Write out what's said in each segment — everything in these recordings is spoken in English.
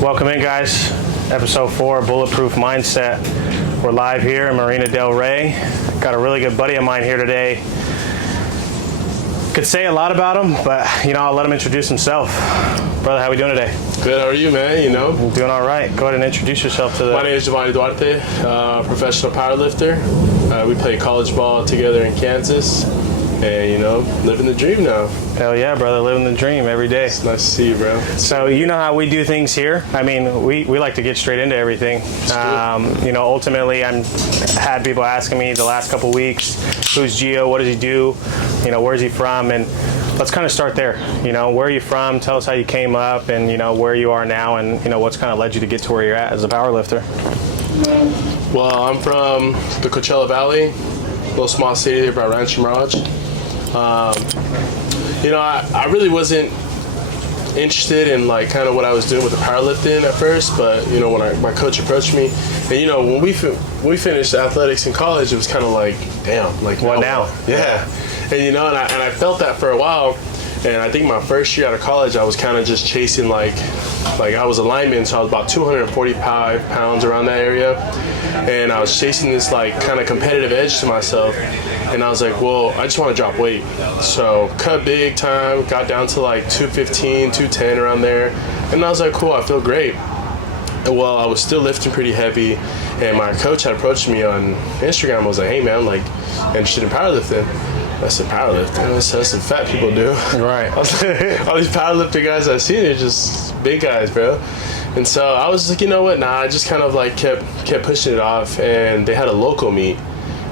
Welcome in, guys. Episode 4, Bulletproof Mindset. We're live here in Marina Del Rey. Got a really good buddy of mine here today. Could say a lot about him, but I'll let him introduce himself. Brother, how we doing today? Good. How are you, man? I'm doing all right. Go ahead and introduce yourself to the... My name is Giovanni Duarte, professional powerlifter. We play college ball together in Kansas, and living the dream now. Hell yeah, brother, living the dream every day. It's nice to see you, bro. So you know how we do things here. I mean, we like to get straight into everything. Ultimately, I've had people asking me the last couple weeks, who's Gio? What does he do? Where's he from? And let's kind of start there. Where are you from? Tell us how you came up, and where you are now, and what's kind of led you to get to where you're at as a powerlifter. Well, I'm from the Coachella Valley, a little small city there by Rancho Mirage. I really wasn't interested in kind of what I was doing with the powerlifting at first, but when my coach approached me, and when we finished athletics in college, it was kind of like, damn, what now? Yeah. And I felt that for a while, and I think my first year out of college, I was kind of just chasing like I was a lineman, so I was about 245 pounds around that area, and I was chasing this kind of competitive edge to myself, and I was like, well, I just want to drop weight, so cut big time, got down to 215, 210 around there, and I was like, cool, I feel great. Well, I was still lifting pretty heavy, and my coach had approached me on Instagram. I was like, hey man, interested in powerlifting. I said, powerlifting? That's what fat people do. Right. All these powerlifting guys I've seen are just big guys, bro. And so I was like, you know what? Nah, I just kind of kept pushing it off, and they had a local meet.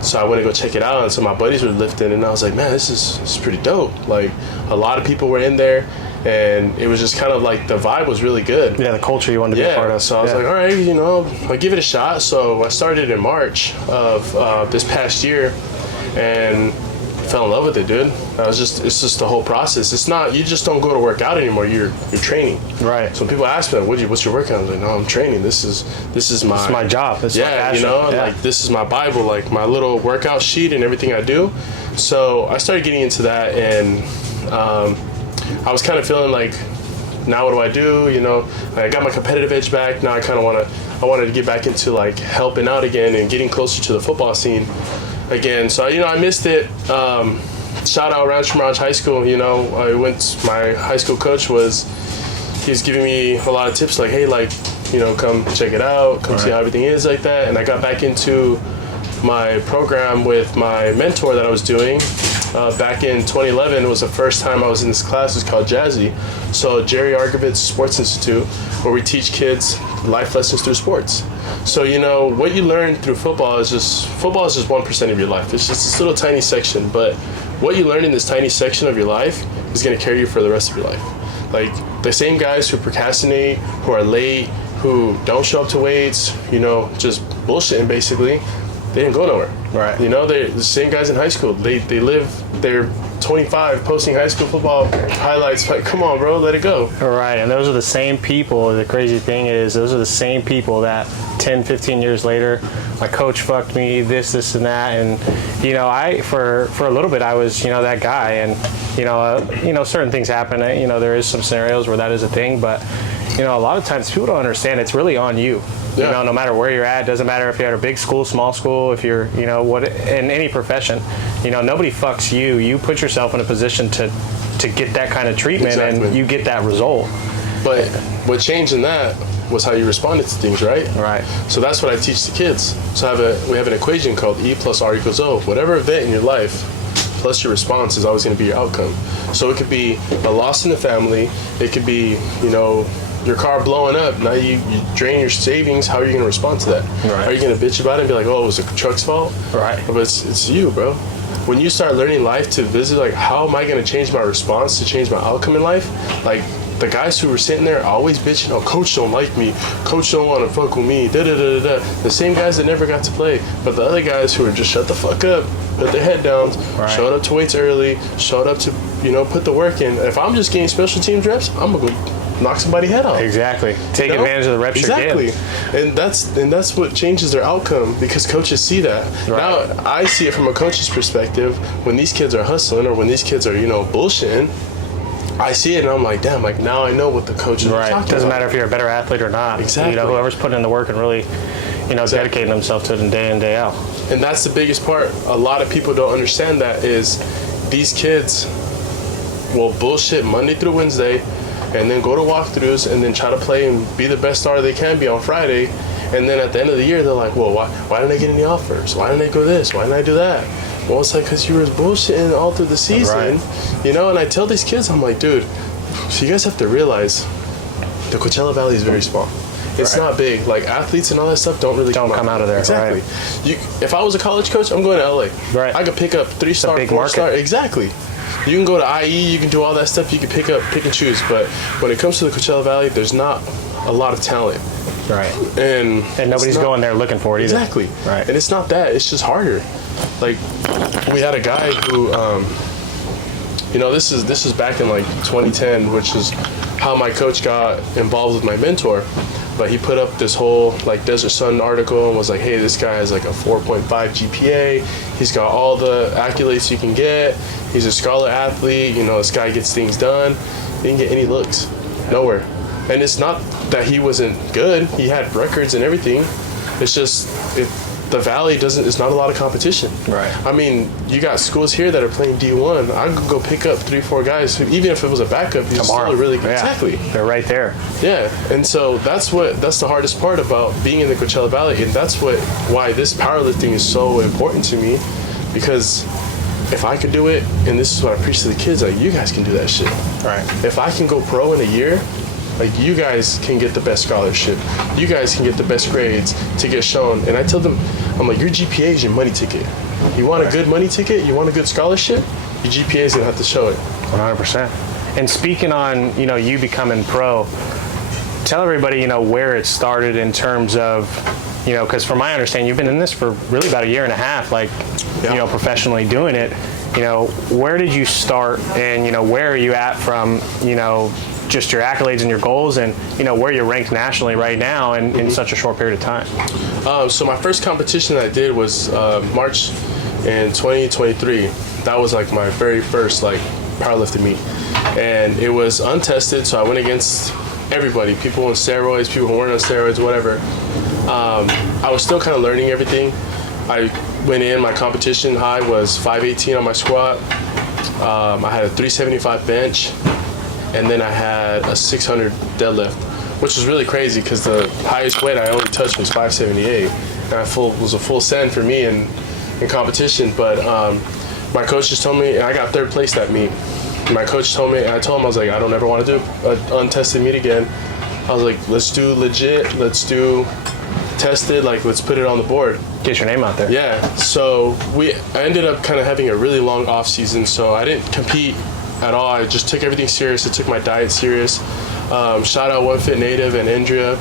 So I went to go check it out, and so my buddies were lifting, and I was like, man, this is pretty dope. A lot of people were in there, and it was just kind of the vibe was really good. Yeah, the culture you wanted to be a part of. So I was like, all right, I'll give it a shot. So I started in March of this past year, and fell in love with it, dude. It's just the whole process. It's not, you just don't go to work out anymore. You're training. Right. So people ask me, what's your workout? I was like, no, I'm training. This is my job. This is my passion. This is my Bible, my little workout sheet and everything I do. So I started getting into that, and I was kind of feeling now what do I do? I got my competitive edge back. Now I wanted to get back into helping out again and getting closer to the football scene again. So I missed it. Shout out Rancho Mirage High School. My high school coach he's giving me a lot of tips hey, come check it out, come see how everything is that. And I got back into my program with my mentor that I was doing back in 2011. It was the first time I was in this class. It's called Jazzy. So Jerry Argovitz Sports Institute, where we teach kids life lessons through sports. So what you learn through football is just 1% of your life. It's just this little tiny section, but what you learn in this tiny section of your life is going to carry you for the rest of your life. The same guys who procrastinate, who are late, who don't show up to weights, just bullshitting basically, they didn't go nowhere. Right. They're the same guys in high school. They they're 25 posting high school football highlights. Come on, bro, let it go. Right, and those are the same people. The crazy thing is, those are the same people that 10, 15 years later, my coach fucked me, this, and that. And, I, for a little bit, I was, that guy. And, certain things happen. There is some scenarios where that is a thing. But, a lot of times people don't understand it's really on you. Yeah. No matter where you're at, doesn't matter if you're at a big school, small school, if you're, what in any profession, nobody fucks you. You put yourself in a position to get that kind of treatment, exactly. And you get that result. But what changed in that was how you responded to things, right? Right. So that's what I teach the kids. So we have an equation called E plus R equals O. Whatever event in your life plus your response is always going to be your outcome. So it could be a loss in the family. It could be, your car blowing up. Now you drain your savings. How are you going to respond to that? Right. Are you going to bitch about it and be like, oh, it was the truck's fault? Right. But it's you, bro. When you start learning life to visit, how am I going to change my response to change my outcome in life? The guys who were sitting there always bitching, oh, coach don't like me. Coach don't want to fuck with me. Da-da-da-da-da. The same guys that never got to play. But the other guys who were just shut the fuck up, put their head down, right. Showed up to weights early, showed up to, put the work in. If I'm just getting special teams reps, I'm going to go knock somebody's head off. Exactly. Take advantage of the reps you're getting. Exactly. And that's what changes their outcome, because coaches see that. Right. Now, I see it from a coach's perspective. When these kids are hustling, or when these kids are, bullshitting, I see it and I'm like, damn, like now I know what the coach is Right. talking Doesn't about. matter if you're a better athlete or not. Exactly. You know, whoever's putting in the work and really, dedicating themselves to it day in, day out. And that's the biggest part. A lot of people don't understand that is these kids will bullshit Monday through Wednesday and then go to walkthroughs and then try to play and be the best star they can be on Friday. And then at the end of the year, they're like, well, why didn't I get any offers? Why didn't I go this? Why didn't I do that? Well, it's like, because you were bullshitting all through the season, right. And I tell these kids, I'm like, dude, so you guys have to realize the Coachella Valley is very small. It's right. not big. Like, athletes and all that stuff don't come out of there. Exactly. Right. If I was a college coach, I'm going to LA. Right. I could pick up 3-star, 4-star. Exactly. You can go to IE, you can do all that stuff, you can pick and choose. But when it comes to the Coachella Valley, there's not a lot of talent. Right. And nobody's going there looking for it either. Exactly. Right. And it's not that, it's just harder. Like, we had a guy who, this is back in like 2010, which is how my coach got involved with my mentor. But he put up this whole like Desert Sun article and was like, hey, this guy has like a 4.5 GPA. He's got all the accolades you can get. He's a scholar athlete. This guy gets things done. He didn't get any looks. Nowhere. And it's not that he wasn't good. He had records and everything. It's just the Valley it's not a lot of competition. Right. I mean, you got schools here that are playing D1. I could go pick up 3-4 guys who, even if it was a backup, he's still a really good. Yeah. Exactly. They're right there. Yeah. And so that's the hardest part about being in the Coachella Valley, and that's why this powerlifting is so important to me, because if I could do it, and this is what I preach to the kids, like, you guys can do that shit. Right. If I can go pro in a year, like, you guys can get the best scholarship. You guys can get the best grades to get shown. And I tell them, I'm like, your GPA is your money ticket. You want a good money ticket? You want a good scholarship? Your GPA is going to have to show it. 100%. And speaking on, you becoming pro, tell everybody, where it started in terms of, because from my understanding, you've been in this for really about a year and a half, like, professionally doing it. Where did you start, and, where are you at from, just your accolades and your goals, and where you're ranked nationally right now in such a short period of time? So my first competition that I did was March in 2023. That was like my very first like powerlifting meet, and it was untested. So I went against everybody, people on steroids, people who weren't on steroids, whatever. I was still kind of learning everything. I went in, my competition high was 518 on my squat. I had a 375 bench. And then I had a 600 deadlift, which was really crazy because the highest weight I only touched was 578. And was a full send for me in competition. But my coach just told me, and I got third place that meet. My coach told me, and I told him, I was like, I don't ever want to do an untested meet again. I was like, let's do legit, let's do tested, like, let's put it on the board. Get your name out there. Yeah, so I ended up kind of having a really long off season, so I didn't compete at all. I just took everything serious. I took my diet serious. Shout out One Fit Native and Andrea.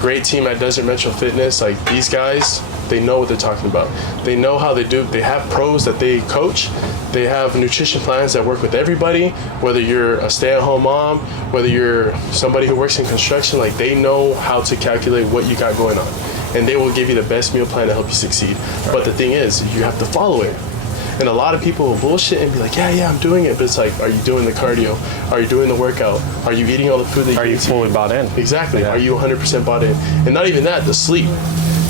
Great team at Desert Metro Fitness. Like, these guys, they know what they're talking about. They know how they do. They have pros that they coach. They have nutrition plans that work with everybody, whether you're a stay-at-home mom, whether you're somebody who works in construction. Like, they know how to calculate what you got going on, and they will give you the best meal plan to help you succeed. Right. But the thing is, you have to follow it. And a lot of people will bullshit and be like, yeah, I'm doing it. But it's like, are you doing the cardio? Are you doing the workout? Are you eating all the food that you eat? Are you fully bought in? Exactly. Yeah. Are you 100% bought in? And not even that, the sleep.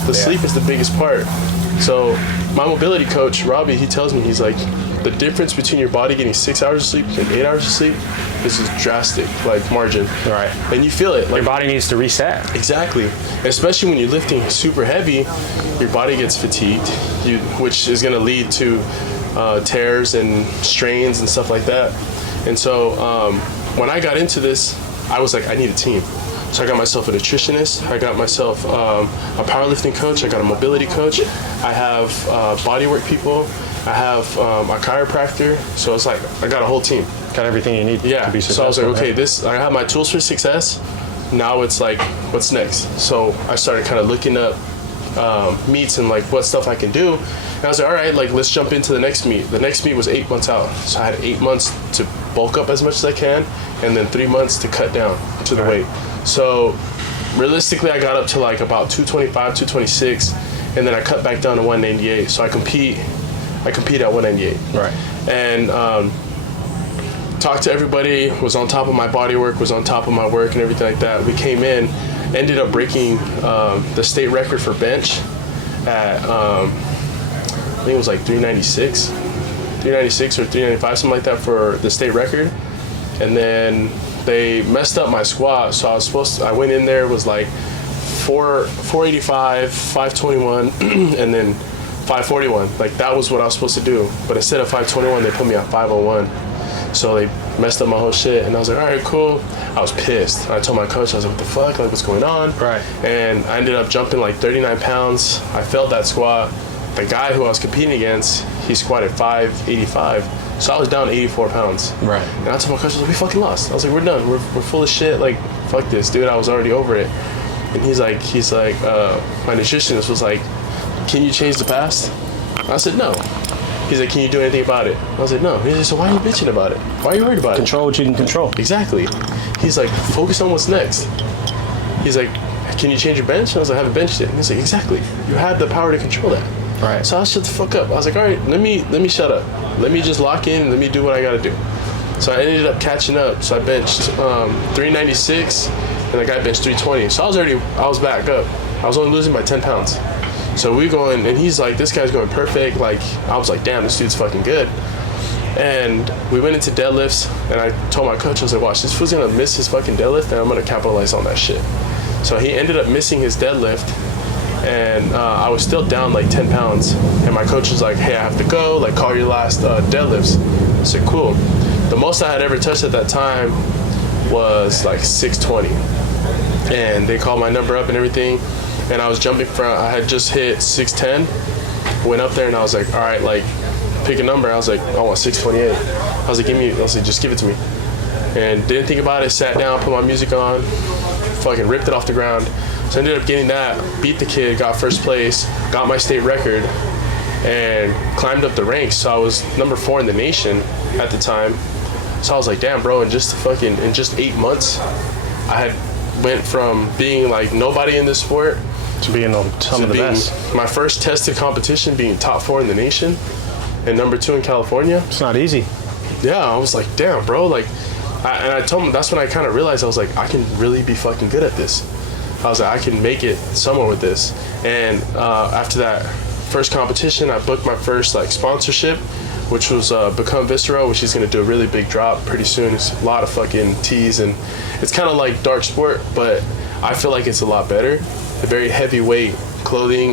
The sleep is the biggest part. So my mobility coach, Robbie, he tells me, he's like, the difference between your body getting 6 hours of sleep and 8 hours of sleep is drastic, like, margin. Right. And you feel it. Like, your body needs to reset. Exactly. Especially when you're lifting super heavy, your body gets fatigued, which is going to lead to tears and strains and stuff like that. And so when I got into this, I was like, I need a team. So I got myself a nutritionist. I got myself a powerlifting coach. I got a mobility coach. I have bodywork people. I have a chiropractor. So it's like, I got a whole team. Got everything you need to be successful. So I was like, okay, I have my tools for success. Now it's like, what's next? So I started kind of looking up meets and like what stuff I can do. And I was like, all right, like, let's jump into the next meet. The next meet was 8 months out. So I had 8 months to bulk up as much as I can, and then 3 months to cut down to the weight. So realistically, I got up to like about 225, 226, and then I cut back down to 198. So I compete at 198. Right. And talked to everybody, was on top of my body work, was on top of my work and everything like that. We came in, ended up breaking the state record for bench at, I think it was like 396 or 395, something like that for the state record. And then they messed up my squat, so I went in there, was like 485, 521, and then 541. Like, that was what I was supposed to do. But instead of 521, they put me at 501. So they messed up my whole shit, and I was like, all right, cool. I was pissed. I told my coach, I was like, what the fuck? Like, what's going on? Right. And I ended up jumping like 39 pounds. I failed that squat. The guy who I was competing against, he squatted 585. So I was down 84 pounds. Right. And I told my coach, I was like, we fucking lost. I was like, we're done. We're full of shit. Like, fuck this, dude. I was already over it. And he's like, my nutritionist was like, can you change the past? I said, no. He's like, can you do anything about it? I was like, no. He's like, so why are you bitching about it? Why are you worried about it? Control what you can control. Exactly. He's like, focus on what's next. He's like, can you change your bench? I was like, I haven't benched it. And he's like, exactly. You have the power to control that. Right. So I shut the fuck up. I was like, all right, let me shut up. Let me just lock in. Let me do what I gotta do. So I ended up catching up. So I benched 396, and the guy benched 320. So I was back up. I was only losing by 10 pounds. So we going, and he's like, this guy's going perfect. Like, I was like, damn, this dude's fucking good. And we went into deadlifts, and I told my coach, I was like, watch, this fool's gonna miss his fucking deadlift, and I'm gonna capitalize on that shit. So he ended up missing his deadlift, and I was still down like 10 pounds. And my coach was like, hey, I have to go, like, call your last deadlifts. I said, cool. The most I had ever touched at that time was like 620. And they called my number up and everything. And I was jumping I had just hit 610. Went up there and I was like, all right, like, pick a number. I was like, I want 628. I was like, just give it to me. And didn't think about it, sat down, put my music on, fucking ripped it off the ground. So I ended up getting that, beat the kid, got first place, got my state record, and climbed up the ranks. So I was number 4 in the nation at the time. So I was like, damn, bro, in just 8 months, I had went from being like nobody in this sport to being some of the best. My first tested competition being top 4 in the nation and number 2 in California. It's not easy. Yeah, I was like, damn, bro. Like, I told him, that's when I kind of realized, I was like, I can really be fucking good at this. I was like, I can make it somewhere with this. And after that first competition, I booked my first like sponsorship, which was Become Viscera, which is gonna do a really big drop pretty soon. It's a lot of fucking tees, and it's kind of like dark sport, but I feel like it's a lot better. A very heavyweight clothing.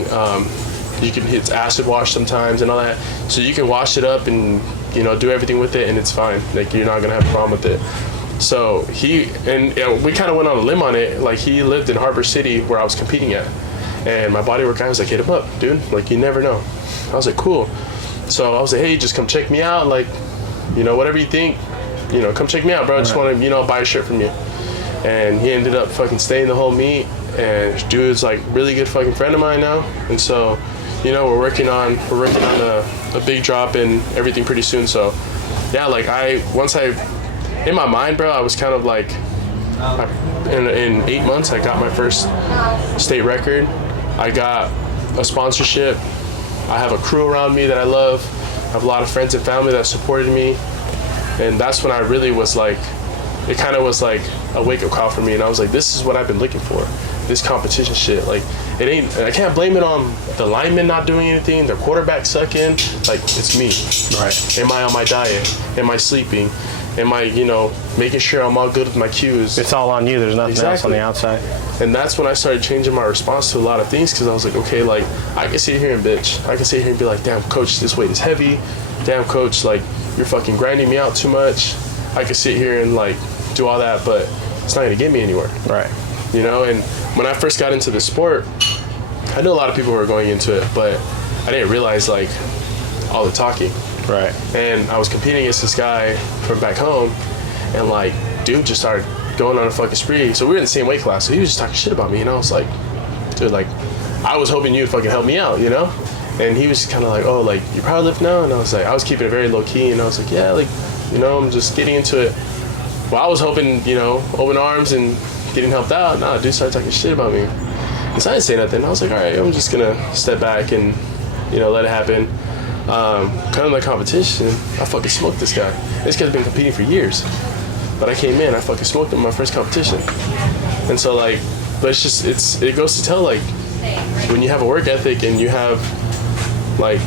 You can hit acid wash sometimes and all that, so you can wash it up and do everything with it, and it's fine. Like, you're not gonna have a problem with it. So we kind of went on a limb on it. Like, he lived in Harbor City where I was competing at, and my bodywork guy was like, hit him up, dude. Like, you never know. I was like, cool. So I was like, hey, just come check me out. Like, whatever you think, come check me out, bro. I just want to, buy a shirt from you. And he ended up fucking staying the whole meet. And dude's like really good fucking friend of mine now. And so, we're working on a big drop and everything pretty soon. So yeah, like in my mind, bro, I was kind of like, in 8 months, I got my first state record. I got a sponsorship. I have a crew around me that I love. I have a lot of friends and family that supported me. And that's when I really was like, it kind of was like a wake-up call for me. And I was like, this is what I've been looking for. This competition shit. Like, I can't blame it on the linemen not doing anything, the quarterback sucking. Like, it's me. Right. Am I on my diet? Am I sleeping? Am I, making sure I'm all good with my cues? It's all on you. There's nothing else on the outside. And that's when I started changing my response to a lot of things, because I was like, okay, like, I can sit here and bitch. I can sit here and be like, damn, coach, this weight is heavy. Damn, coach, like, you're fucking grinding me out too much. I can sit here and, like, do all that, but it's not going to get me anywhere. Right. And when I first got into the sport, I knew a lot of people were going into it, but I didn't realize, like, all the talking. Right. And I was competing against this guy from back home, and like, dude just started going on a fucking spree. So we were in the same weight class, so he was just talking shit about me, and I was like, dude, like, I was hoping you'd fucking help me out, And he was kind of like, oh, like, you powerlift now? And I was like, I was keeping it very low key, and I was like, yeah, like, I'm just getting into it. Well, I was hoping, open arms and getting helped out. Nah, dude started talking shit about me. And so I didn't say nothing. I was like, all right, I'm just gonna step back and, let it happen. Coming to the competition, I fucking smoked this guy. This guy's been competing for years. But I came in, I fucking smoked him in my first competition. And so like, but it goes to tell like, when you have a work ethic and you have like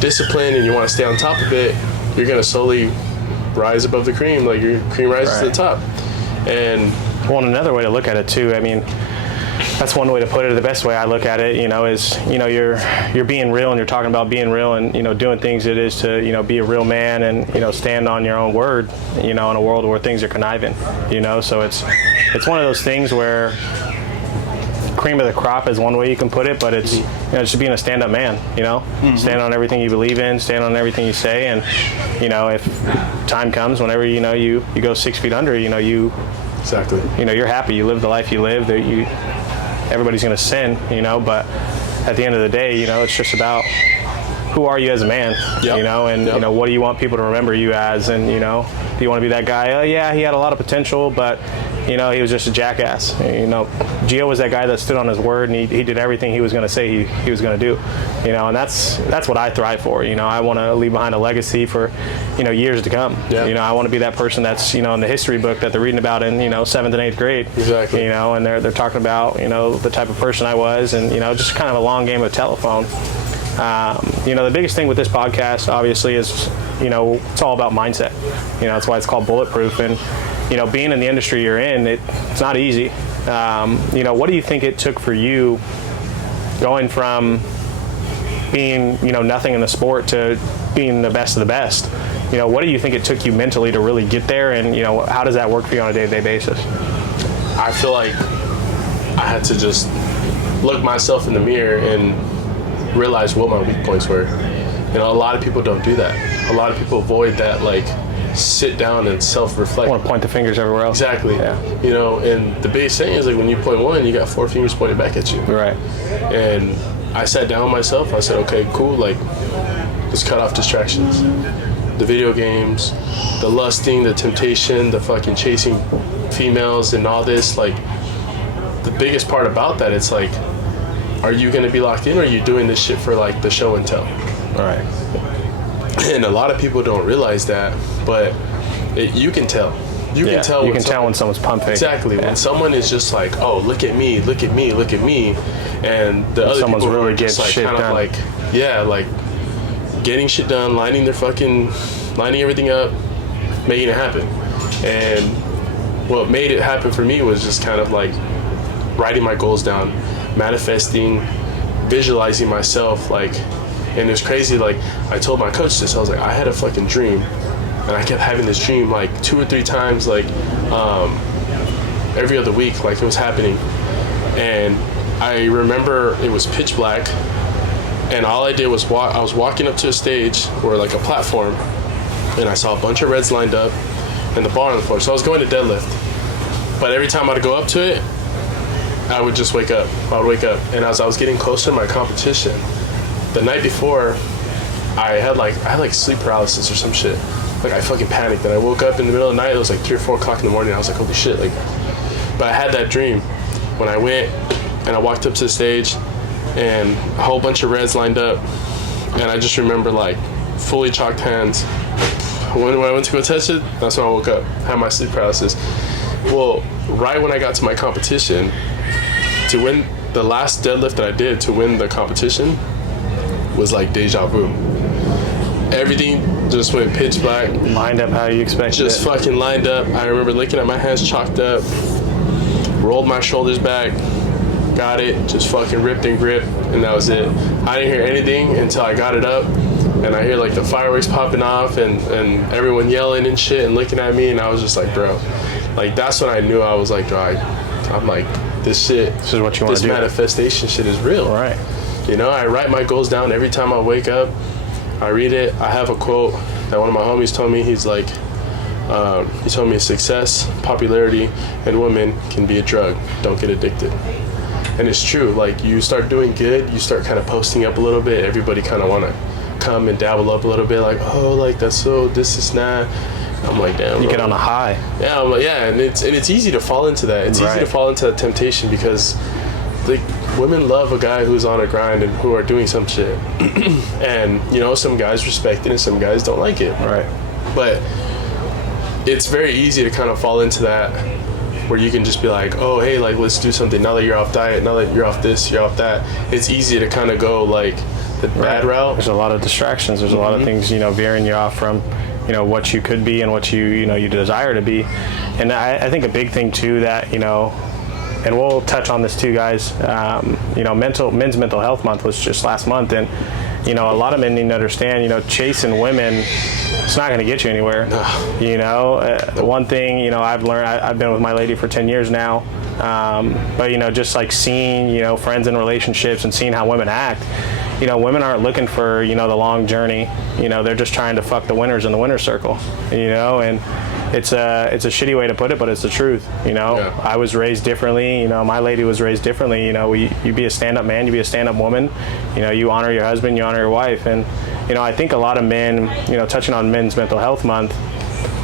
discipline and you want to stay on top of it, you're gonna slowly rise above the cream. Like your cream rises to the top. And well, another way to look at it too, I mean, that's one way to put it. The best way I look at it, is, you're being real, and you're talking about being real and, doing things it is to, be a real man and, stand on your own word, in a world where things are conniving, so it's one of those things where cream of the crop is one way you can put it, but it's, just being a stand-up man, stand on everything you believe in, stand on everything you say. And, if time comes, whenever, you go 6 feet under, exactly, you're happy, you live the life you live, that everybody's going to sin, but at the end of the day, it's just about who are you as a man, and what do you want people to remember you as, and do you want to be that guy? Oh yeah, he had a lot of potential, but he was just a jackass. Gio was that guy that stood on his word, and he did everything he was going to say he was going to do, and that's what I thrive for. I want to leave behind a legacy for years to come. I want to be that person that's in the history book that they're reading about in 7th and 8th grade. Exactly. And they're talking about the type of person I was, and just kind of a long game of telephone. The biggest thing with this podcast, obviously, is it's all about mindset. That's why it's called Bulletproof. And being in the industry you're in, it's not easy. What do you think it took for you going from being nothing in the sport to being the best of the best? What do you think it took you mentally to really get there, and how does that work for you on a day-to-day basis? I feel like I had to just look myself in the mirror and realize what my weak points were. A lot of people don't do that. A lot of people avoid that, like, sit down and self-reflect. I want to point the fingers everywhere else. Exactly. Yeah. And the biggest thing is, like, when you point one, you got 4 fingers pointed back at you. Right. And I sat down with myself. I said, okay, cool. Like, let's cut off distractions. The video games, the lusting, the temptation, the fucking chasing females and all this. Like, the biggest part about that, it's like, are you going to be locked in, or are you doing this shit for, like, the show and tell? Right. And a lot of people don't realize that, but you can tell. You can tell when someone's pumping. Exactly. When someone is just like, oh, look at me, look at me, look at me, and the other people really are just like shit kind done. of like, like getting shit done, lining everything up, making it happen. And what made it happen for me was just kind of like writing my goals down, manifesting, visualizing myself, like. And it was crazy, like, I told my coach this, I was like, I had a fucking dream, and I kept having this dream, like, 2 or 3 times, like, every other week, like, it was happening. And I remember it was pitch black, and all I did was I was walking up to a stage, or, like, a platform, and I saw a bunch of reds lined up, and the bar on the floor, so I was going to deadlift. But every time I'd go up to it, I would just wake up. I would wake up, and as I was getting closer to my competition, the night before, I had sleep paralysis or some shit. Like, I fucking panicked, and I woke up in the middle of the night. It was like 3 or 4 o'clock in the morning. I was like, holy shit, like. But I had that dream when I went and I walked up to the stage, and a whole bunch of reds lined up, and I just remember, like, fully chalked hands. When I went to go touch it, that's when I woke up. I had my sleep paralysis. Well, right when I got to my competition, to win the last deadlift that I did to win the competition, was like deja vu. Everything just went pitch black. Lined up how you expected just it. Just fucking lined up. I remember looking at my hands chalked up, rolled my shoulders back, got it, just fucking ripped and gripped, and that was it. I didn't hear anything until I got it up, and I hear like the fireworks popping off and everyone yelling and shit and looking at me, and I was just like, bro, like, that's when I knew. I was like, I'm like, this is what you want to do. This manifestation shit is real. Right. I write my goals down every time I wake up. I read it. I have a quote that one of my homies told me. He's like, he told me success, popularity, and women can be a drug. Don't get addicted. And it's true. Like, you start doing good, you start kind of posting up a little bit. Everybody kind of want to come and dabble up a little bit. Like, oh, like, that's so, this is not. I'm like, damn. You get on a high. Yeah, I'm like, yeah, and it's easy to fall into that. It's easy to fall into that temptation because like, women love a guy who's on a grind and who are doing some shit. And, you know, some guys respect it and some guys don't like it. Right. But it's very easy to kind of fall into that, where you can just be like, oh, hey, like, let's do something. Now that you're off diet, now that you're off this, you're off that. It's easy to kind of go, like, the bad route. There's a lot of distractions. There's a lot of things, you know, veering you off from, you know, what you could be and what you desire to be. And I think a big thing, too, that, you know, and we'll touch on this too, guys. You know, Men's Mental Health Month was just last month, and you know, a lot of men need to understand, you know, chasing women, it's not going to get you anywhere. No. You know, one thing, you know, I've learned, I've been with my lady for 10 years now, but you know, just like seeing, you know, friends and relationships and seeing how women act. You know, women aren't looking for, you know, the long journey. You know, they're just trying to fuck the winners in the winner's circle. You know, and it's a shitty way to put it, but it's the truth. You know, yeah. I was raised differently. You know, my lady was raised differently. You know, you be a stand-up man, you be a stand-up woman. You know, you honor your husband, you honor your wife, and you know, I think a lot of men, you know, touching on Men's Mental Health Month.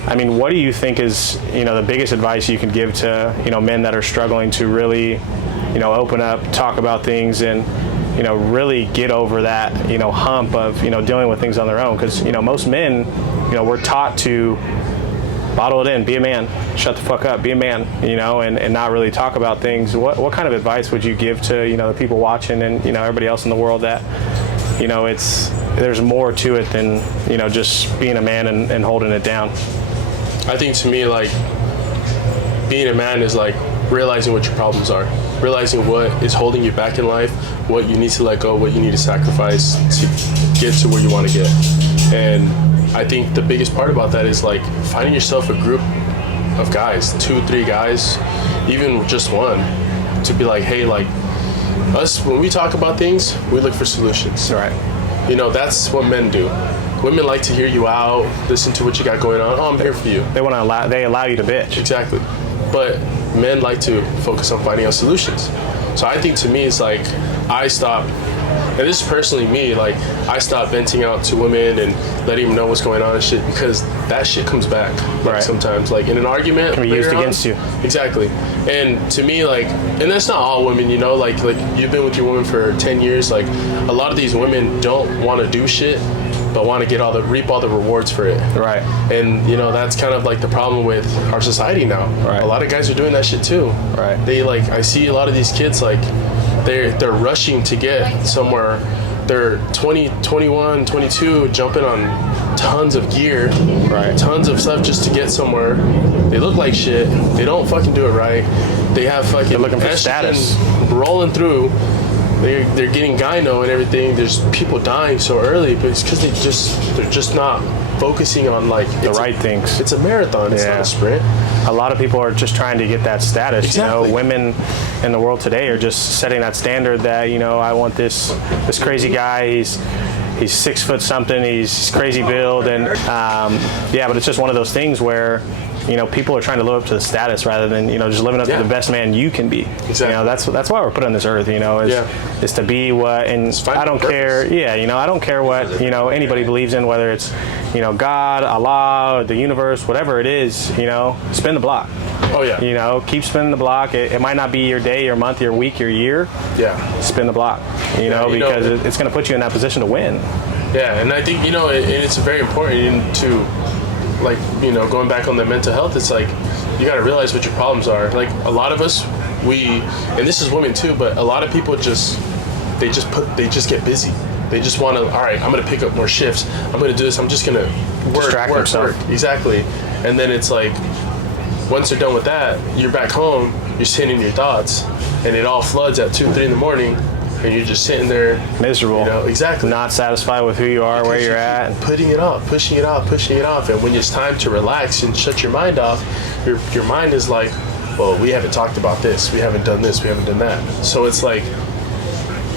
I mean, what do you think is, you know, the biggest advice you could give to, you know, men that are struggling to really, you know, open up, talk about things, and you know, really get over that, you know, hump of, you know, dealing with things on their own? Because, you know, most men, you know, we're taught to bottle it in, be a man, shut the fuck up, be a man, you know, and not really talk about things. What kind of advice would you give to, you know, the people watching and, you know, everybody else in the world that, you know, there's more to it than, you know, just being a man and holding it down? I think to me, like, being a man is like realizing what your problems are, realizing what is holding you back in life, what you need to let go, what you need to sacrifice to get to where you want to get. And I think the biggest part about that is like finding yourself a group of guys, 2-3 guys, even just one, to be like, hey, like, us, when we talk about things, we look for solutions. Right. You know, that's what men do. Women like to hear you out, listen to what you got going on. Oh, I'm here for you. They allow you to bitch. Exactly. But men like to focus on finding out solutions. So I think to me, it's like, I stop, and this is personally me, like, I stop venting out to women and letting them know what's going on and shit, because that shit comes back. Like, right. Sometimes, like, in an argument. It can be used against you. Exactly. And to me, like, and that's not all women, you know, like you've been with your woman for 10 years, like, a lot of these women don't want to do shit, but want to reap all the rewards for it. Right. And, you know, that's kind of like the problem with our society now. Right. A lot of guys are doing that shit too. Right. They, like, I see a lot of these kids, like, they're rushing to get somewhere. They're 20, 21, 22, jumping on tons of gear, right, tons of stuff just to get somewhere. They look like shit. They don't fucking do it right. They have fucking, they're looking for status rolling through. They're getting gyno and everything. There's people dying so early, but it's because they're just not focusing on, like, the right things. It's a marathon. It's not a sprint. A lot of people are just trying to get that status. Exactly. You know, women in the world today are just setting that standard that, you know, I want this crazy guy. He's 6 foot something. He's crazy build, and but it's just one of those things where, you know, people are trying to live up to the status rather than, you know, just living up to the best man you can be. Exactly. You know, that's why we're put on this earth, you know, is to be what, and I don't care, you know, I don't care what, you know, anybody believes in, whether it's, you know, God, Allah, the universe, whatever it is, you know, spin the block. Oh, yeah. You know, keep spinning the block. It might not be your day, your month, your week, your year. Yeah. Spin the block, you know, because it's going to put you in that position to win. Yeah, and I think, you know, it's very important to, like, you know, going back on the mental health, it's like, you got to realize what your problems are. Like, a lot of us, and this is women too, but a lot of people they just get busy. They just want to, all right, I'm going to pick up more shifts. I'm going to do this. I'm just going to work. Exactly. And then it's like, once they're done with that, you're back home, you're sitting in your thoughts, and it all floods at 2, 3 in the morning, and you're just sitting there miserable. You know, exactly. Not satisfied with who you are, where you're at. Pushing it off. And when it's time to relax and shut your mind off, your mind is like, well, we haven't talked about this. We haven't done this. We haven't done that. So it's like,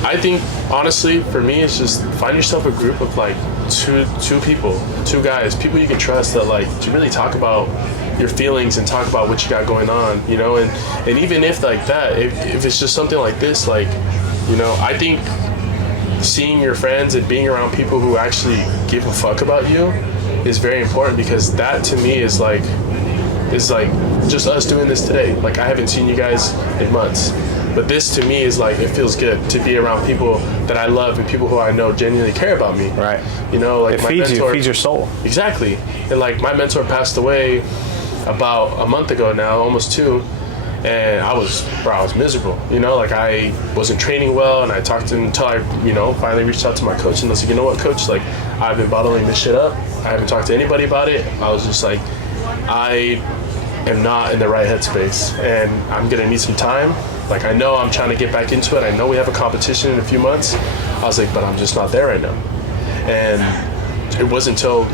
I think, honestly, for me, it's just find yourself a group of, like, two people, 2 guys, people you can trust that, like, to really talk about your feelings and talk about what you got going on, you know, and even if, like, that, if it's just something like this, like, you know, I think seeing your friends and being around people who actually give a fuck about you is very important, because that, to me, is like just us doing this today. Like, I haven't seen you guys in months. But this to me is like, it feels good to be around people that I love and people who I know genuinely care about me. Right. You know, like it my feeds mentor, you, feeds your soul. Exactly. And like my mentor passed away about a month ago now, almost 2. And I was miserable, you know, like I wasn't training well, and I talked to him until I, you know, finally reached out to my coach, and I was like, you know what, coach, like I've been bottling this shit up. I haven't talked to anybody about it. I was just like, I am not in the right headspace, and I'm gonna need some time. Like I know I'm trying to get back into it. I know we have a competition in a few months. I was like, but I'm just not there right now. And it wasn't until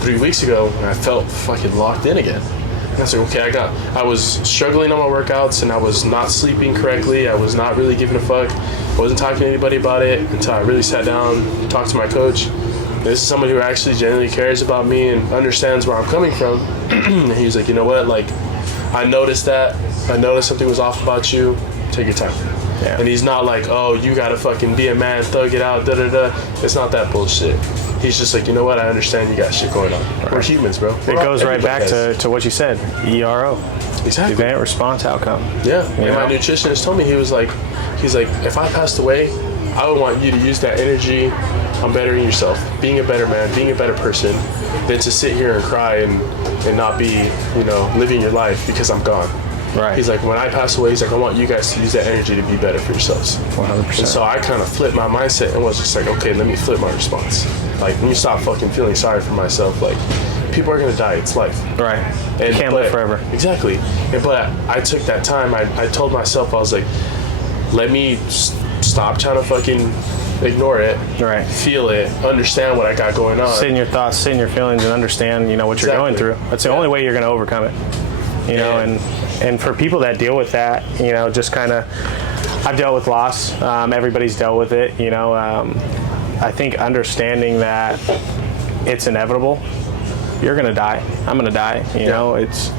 3 weeks ago when I felt fucking locked in again. I was like, okay, I was struggling on my workouts, and I was not sleeping correctly. I was not really giving a fuck. I wasn't talking to anybody about it until I really sat down, talked to my coach. This is someone who actually genuinely cares about me and understands where I'm coming from. And he was like, you know what, like, I noticed that. I noticed something was off about you. Take your time. Yeah. And he's not like, oh, you gotta fucking be a man, thug it out, da-da-da. It's not that bullshit. He's just like, you know what, I understand you got shit going on. Right. We're humans, bro. It goes right back to what you said, ERO. Exactly. Event, response, outcome. Yeah. And my nutritionist told me, he's like, if I passed away, I would want you to use that energy on bettering yourself, being a better man, being a better person, than to sit here and cry and not be, you know, living your life because I'm gone. Right. He's like, when I pass away, he's like, I want you guys to use that energy to be better for yourselves. 100%. And so I kind of flipped my mindset and was just like, okay, let me flip my response. Like, let me stop fucking feeling sorry for myself. Like, people are gonna die. It's life. Right. And you can't live forever. Exactly. But I took that time. I told myself, I was like, let me stop trying to fucking ignore it. Right. Feel it. Understand what I got going on. Sit in your thoughts, sit in your feelings, and understand, you know, what you're going through. That's the only way you're gonna overcome it. You know, and for people that deal with that, you know, just kind of, I've dealt with loss. Everybody's dealt with it. You know, I think understanding that it's inevitable. You're gonna die. I'm gonna die. You know, it's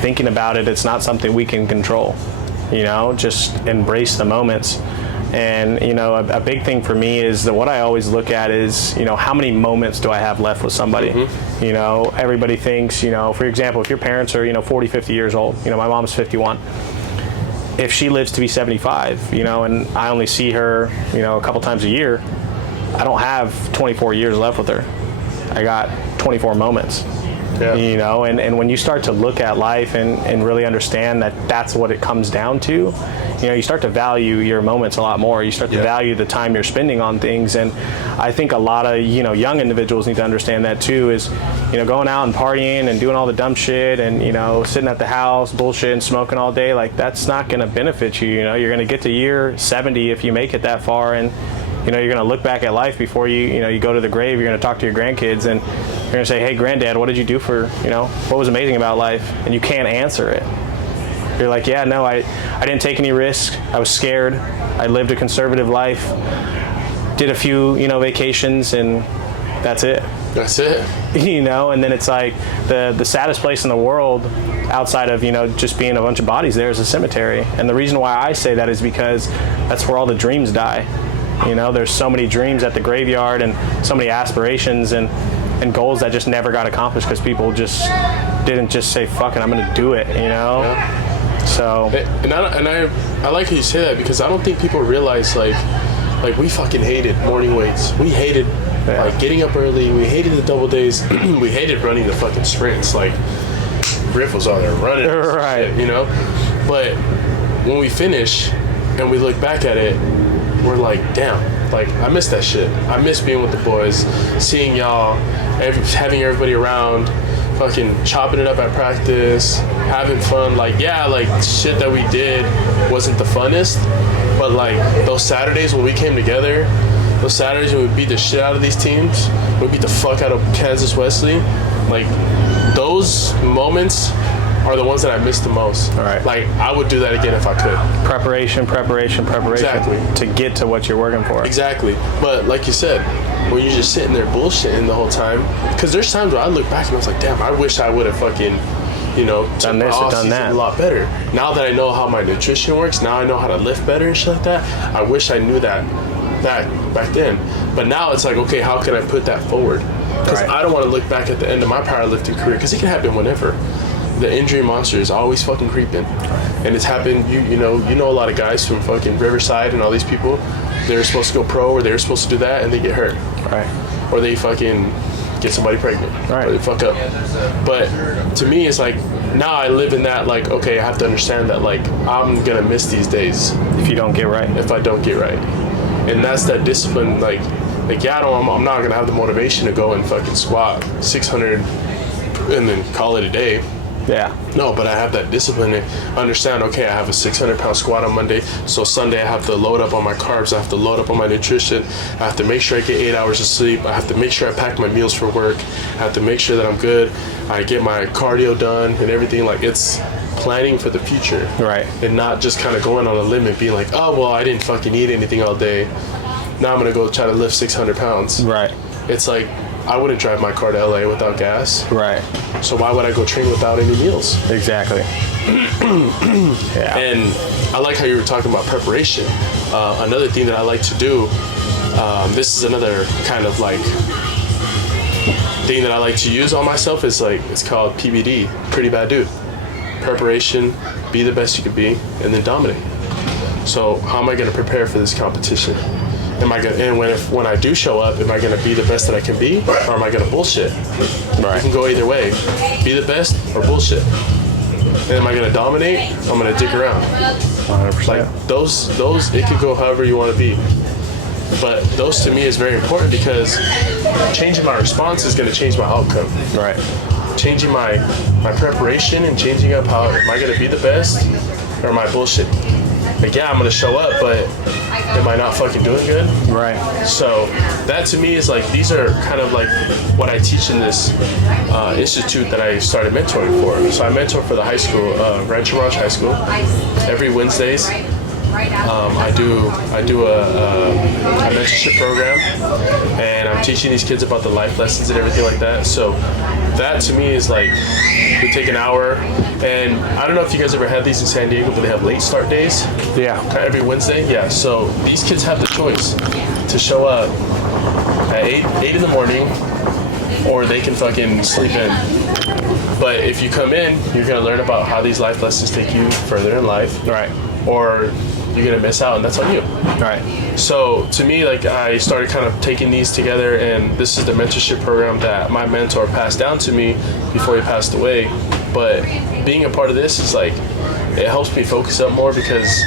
thinking about it. It's not something we can control. You know, just embrace the moments. And, you know, a big thing for me is that what I always look at is, you know, how many moments do I have left with somebody? Mm-hmm. You know, everybody thinks, you know, for example, if your parents are, you know, 40, 50 years old, you know, my mom's 51. If she lives to be 75, you know, and I only see her, you know, a couple times a year, I don't have 24 years left with her. I got 24 moments. Yeah. You know, and when you start to look at life and really understand that that's what it comes down to, you know, you start to value your moments a lot more. You start to value the time you're spending on things. And I think a lot of, you know, young individuals need to understand that too, is, you know, going out and partying and doing all the dumb shit and, you know, sitting at the house, bullshit and smoking all day. Like, that's not going to benefit you. You know, you're going to get to year 70 if you make it that far. And, you know, you're going to look back at life before you know, you go to the grave. You're going to talk to your grandkids and you're going to say, hey, granddad, what did you do for, you know, what was amazing about life? And you can't answer it. You're like, yeah, no, I didn't take any risks. I was scared. I lived a conservative life, did a few, you know, vacations, and that's it. That's it. You know, and then it's like the saddest place in the world outside of, you know, just being a bunch of bodies there is a cemetery. And the reason why I say that is because that's where all the dreams die. You know, there's so many dreams at the graveyard and so many aspirations and goals that just never got accomplished because people just didn't just say, fuck it, I'm going to do it, you know? Yeah. So. And I like how you say that because I don't think people realize, like we fucking hated morning weights. We hated like getting up early. We hated the double days. We hated running the fucking sprints. Like, Griff was on there running. Right. Shit, you know? But when we finish and we look back at it, we're like, damn, like, I miss that shit. I miss being with the boys, seeing y'all, having everybody around, fucking chopping it up at practice, having fun. Like, yeah, like, shit that we did wasn't the funnest, but, like, those Saturdays when we came together, those Saturdays when we beat the shit out of these teams, we beat the fuck out of Kansas Wesley, like, those moments are the ones that I miss the most. All right. Like, I would do that again if I could. Preparation. Exactly. To get to what you're working for. Exactly. But like you said, when you're just sitting there bullshitting the whole time, because there's times where I look back and I was like, damn, I wish I would have fucking, you know, done this or done that a lot better. Now that I know how my nutrition works, now I know how to lift better and shit like that, I wish I knew that back then. But now it's like, okay, how can I put that forward? Because I don't want to look back at the end of my powerlifting career, because it can happen whenever. The injury monster is always fucking creeping. And it's happened. You know a lot of guys from fucking Riverside and all these people. They were supposed to go pro, or they were supposed to do that, and they get hurt. Right. Or they fucking get somebody pregnant. Right. Or they fuck up. But to me, it's like, now I live in that, like, okay, I have to understand that, like, I'm gonna miss these days If you don't get right. if I don't get right. And that's that discipline, like yeah, I'm not gonna have the motivation to go and fucking squat 600 and then call it a day. Yeah. No, but I have that discipline to understand, okay, I have a 600-pound squat on Monday, so Sunday I have to load up on my carbs, I have to load up on my nutrition, I have to make sure I get 8 hours of sleep, I have to make sure I pack my meals for work, I have to make sure that I'm good, I get my cardio done and everything. Like, it's planning for the future. Right. And not just kind of going on a limb and being like, oh, well, I didn't fucking eat anything all day, now I'm gonna go try to lift 600 pounds. Right. It's like, I wouldn't drive my car to LA without gas. Right. So why would I go train without any meals? Exactly. Yeah. And I like how you were talking about preparation. Another thing that I like to do, this is another kind of like thing that I like to use on myself, is like, it's called PBD, Pretty Bad Dude. Preparation, be the best you can be, and then dominate. So how am I going to prepare for this competition? Am I gonna, and when I do show up, am I gonna be the best that I can be, or am I gonna bullshit? Right. You can go either way. Be the best or bullshit. And am I gonna dominate? I'm gonna dick around. 100%. Like those, it could go however you want to be. But those to me is very important, because changing my response is gonna change my outcome. Right. Changing my preparation and changing up how, am I gonna be the best, or am I bullshit? Like, yeah, I'm gonna show up, but am I not fucking doing good? Right. So that to me is like, these are kind of like what I teach in this institute that I started mentoring for. So I mentor for the high school, Rancho Ranch High School. Every Wednesdays, I do a mentorship program, and I'm teaching these kids about the life lessons and everything like that. So that to me is like, we take an hour, and I don't know if you guys ever had these in San Diego, but they have late start days. Yeah. Every Wednesday, yeah. So these kids have the choice to show up at 8 in the morning, or they can fucking sleep in. But if you come in, you're gonna learn about how these life lessons take you further in life. Right. Or you're gonna miss out, and that's on you. Right. So to me, like, I started kind of taking these together, and this is the mentorship program that my mentor passed down to me before he passed away. But being a part of this is like, it helps me focus up more, because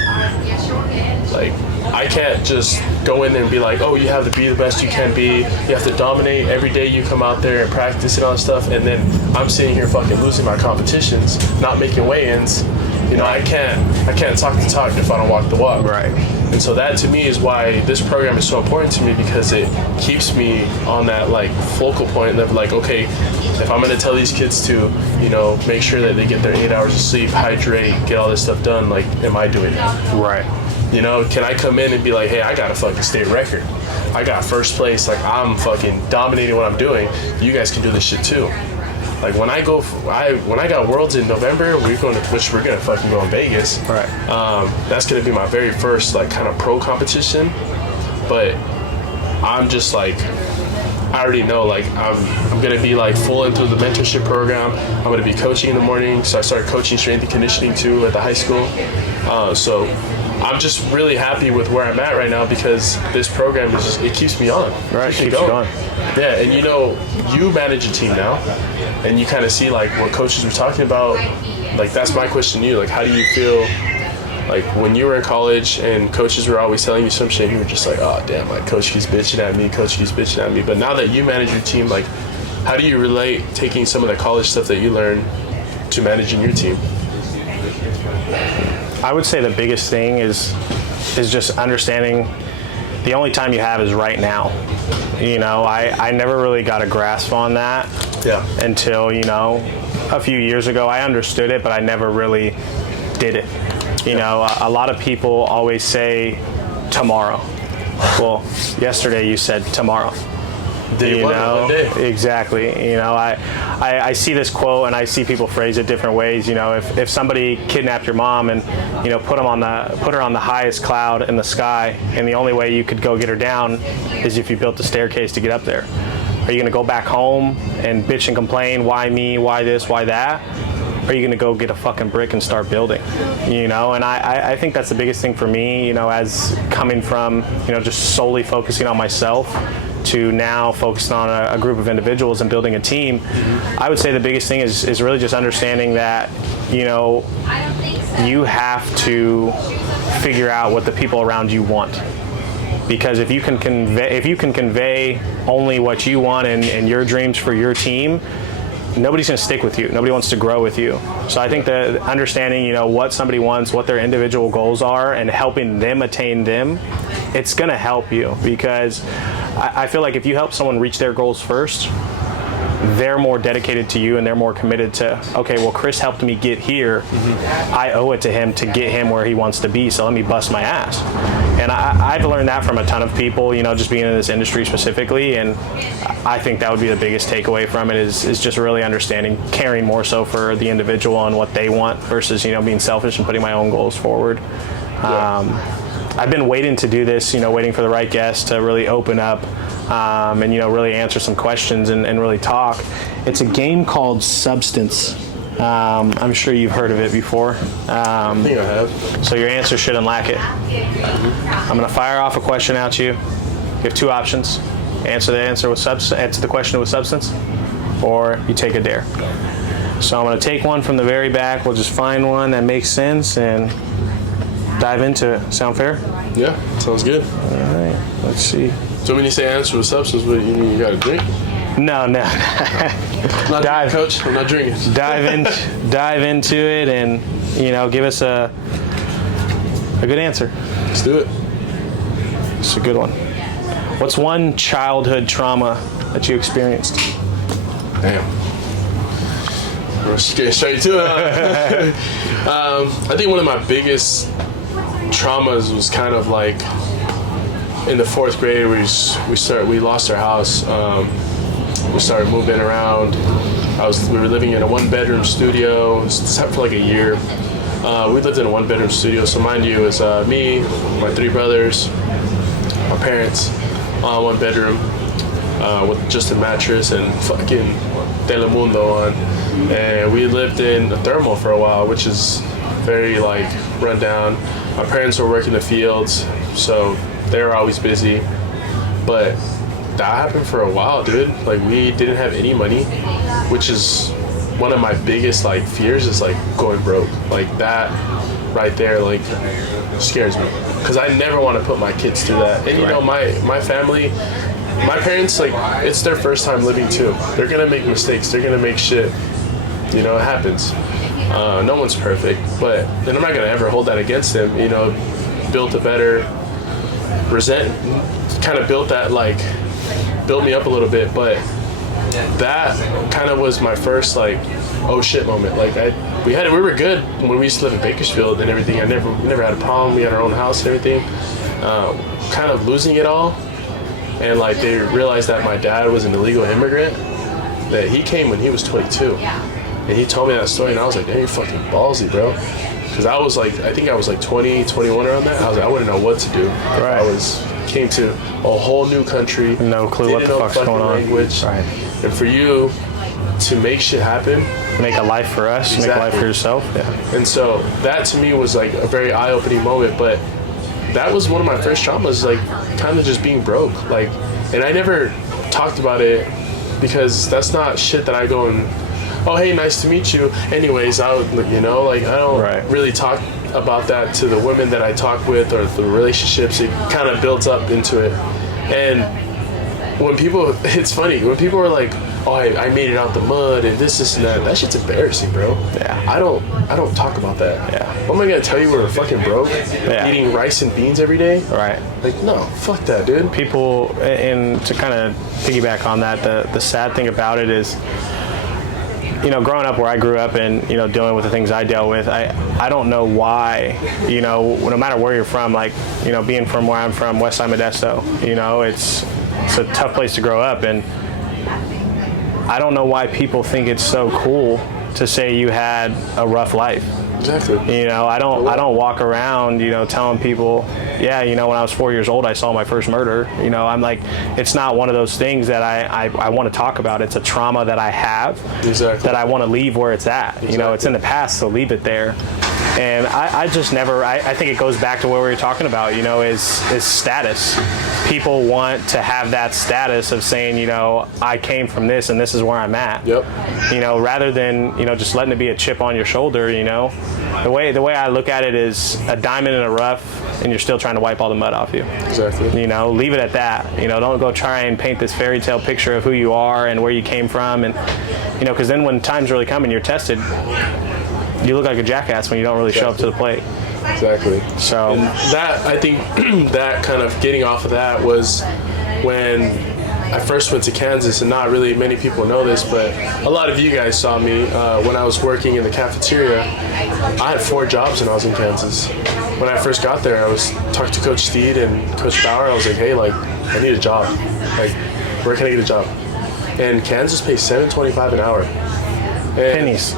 like, I can't just go in there and be like, oh, you have to be the best you can be, you have to dominate every day you come out there and practice and all that stuff, and then I'm sitting here fucking losing my competitions, not making weigh-ins. You know, I can't talk the talk if I don't walk the walk. Right. And so that to me is why this program is so important to me, because it keeps me on that like focal point of like, okay, if I'm gonna tell these kids to, you know, make sure that they get their 8 hours of sleep, hydrate, get all this stuff done, like, am I doing that? Right. You know, can I come in and be like, hey, I got a fucking state record, I got first place, like, I'm fucking dominating what I'm doing, you guys can do this shit too. Like, when I got Worlds in November, we're gonna fucking go in Vegas. Right. That's gonna be my very first like kind of pro competition. But I'm just like, I already know, like, I'm gonna be like full into the mentorship program. I'm gonna be coaching in the morning, so I started coaching strength and conditioning too at the high school. So I'm just really happy with where I'm at right now, because this program is just, it keeps me on. Right. Keeps you going. Yeah, and you know, you manage a team now, and you kind of see like what coaches were talking about. Like, that's my question to you. Like, how do you feel like when you were in college and coaches were always telling you some shit, and you were just like, oh damn, like, coach keeps bitching at me. But now that you manage your team, like, how do you relate taking some of the college stuff that you learned to managing your team? I would say the biggest thing is just understanding the only time you have is right now. You know, I never really got a grasp on that until, you know, a few years ago. I understood it, but I never really did it. You know, a lot of people always say tomorrow. Well, yesterday you said tomorrow. You know, exactly. You know, I see this quote and I see people phrase it different ways. You know, if somebody kidnapped your mom and, you know, put her on the highest cloud in the sky, and the only way you could go get her down is if you built a staircase to get up there. Are you going to go back home and bitch and complain, why me, why this, why that? are you going to go get a fucking brick and start building? You know, and I think that's the biggest thing for me, you know, as coming from, you know, just solely focusing on myself to now focusing on a group of individuals and building a team. I would say the biggest thing is really just understanding that, you know, you have to figure out what the people around you want. Because if you can convey only what you want and your dreams for your team, nobody's going to stick with you. Nobody wants to grow with you. So I think that understanding, you know, what somebody wants, what their individual goals are, and helping them attain them, it's going to help you. Because I feel like if you help someone reach their goals first, they're more dedicated to you and they're more committed to, okay, well, Chris helped me get here. I owe it to him to get him where he wants to be, so let me bust my ass. And I've learned that from a ton of people, you know, just being in this industry specifically, and I think that would be the biggest takeaway from it is just really understanding, caring more so for the individual and what they want versus, you know, being selfish and putting my own goals forward. I've been waiting to do this, you know, waiting for the right guest to really open up and, you know, really answer some questions and really talk. It's a game called Substance. I'm sure you've heard of it before. I think I have. So your answer shouldn't lack it. I'm going to fire off a question out to you. You have two options. Answer the question with substance, or you take a dare. So I'm going to take one from the very back. We'll just find one that makes sense and dive into it. Sound fair? Yeah, sounds good. All right, let's see. So when you say answer with substance, what you mean? You got a drink? No. I'm not drinking, Coach. I'm not drinking. dive into it, and you know, give us a good answer. Let's do it. It's a good one. What's one childhood trauma that you experienced? Damn. We're just getting straight to it. I think one of my biggest traumas was kind of like in the 4th grade. We lost our house. We started moving around. We were living in a 1-bedroom studio. Except for like a year. We lived in a 1-bedroom studio. So mind you, it's me, my 3 brothers, my parents, 1 bedroom with just a mattress and fucking Telemundo on. And we lived in a thermal for a while, which is very like run down. My parents were working the fields, so they were always busy. But that happened for a while, dude. Like, we didn't have any money, which is one of my biggest like fears, is like going broke. Like that right there, like, scares me, because I never want to put my kids through that. And you know, my family, my parents, like, it's their first time living too. They're gonna make mistakes. They're gonna make shit. You know, it happens. No one's perfect, but then I'm not gonna ever hold that against them. You know, built a better kind of built that, like, built me up a little bit. But that kind of was my first like, oh shit moment. Like, we were good when we used to live in Bakersfield and everything. We never had a problem. We had our own house and everything. Kind of losing it all, and like they realized that my dad was an illegal immigrant. That he came when he was 22, and he told me that story, and I was like, "Damn, you're fucking ballsy, bro." Because I think I was like 20, 21 around that. I was like, I wouldn't know what to do. Right. Came to a whole new country. No clue what the fuck's going on. Language. Right. And for you to make shit happen. Make a life for us. Exactly. Make a life for yourself. Yeah. And so that to me was like a very eye-opening moment. But that was one of my first traumas, like kind of just being broke. Like, and I never talked about it because that's not shit that I go and, oh, hey, nice to meet you. Anyways, I would, you know, like, I don't really talk about that to the women that I talk with or the relationships. It kind of builds up into it. And when people, it's funny, when people are like, oh, I made it out the mud and this and that, that shit's embarrassing, bro. Yeah. I don't talk about that. Yeah. What am I gonna tell you, we're fucking broke? Yeah. Eating rice and beans every day? Right. Like, no, fuck that, dude. People, and to kind of piggyback on that, the sad thing about it is, you know, growing up where I grew up and, you know, dealing with the things I dealt with, I don't know why, you know, no matter where you're from, like, you know, being from where I'm from, West Side Modesto, you know, it's a tough place to grow up, and I don't know why people think it's so cool to say you had a rough life. Exactly. You know, I don't walk around, you know, telling people, yeah, you know, when I was 4 years old, I saw my first murder. You know, I'm like, it's not one of those things that I want to talk about. It's a trauma that I have that I want to leave where it's at. You know, it's in the past, so leave it there. And I just never, I think it goes back to what we were talking about, you know, is status. People want to have that status of saying, you know, I came from this and this is where I'm at. Yep. You know, rather than, you know, just letting it be a chip on your shoulder, you know. The way I look at it is a diamond in a rough and you're still trying to wipe all the mud off you. Exactly. You know, leave it at that. You know, don't go try and paint this fairy tale picture of who you are and where you came from. And, you know, because then when times really come and you're tested, you look like a jackass when you don't really show up to the plate. Exactly. So and that, I think that kind of getting off of that was when I first went to Kansas, and not really many people know this, but a lot of you guys saw me when I was working in the cafeteria. I had 4 jobs when I was in Kansas. When I first got there, I was talking to Coach Steed and Coach Bauer. I was like, hey, like, I need a job. Like, where can I get a job? And Kansas pays $7.25 an hour. And pennies.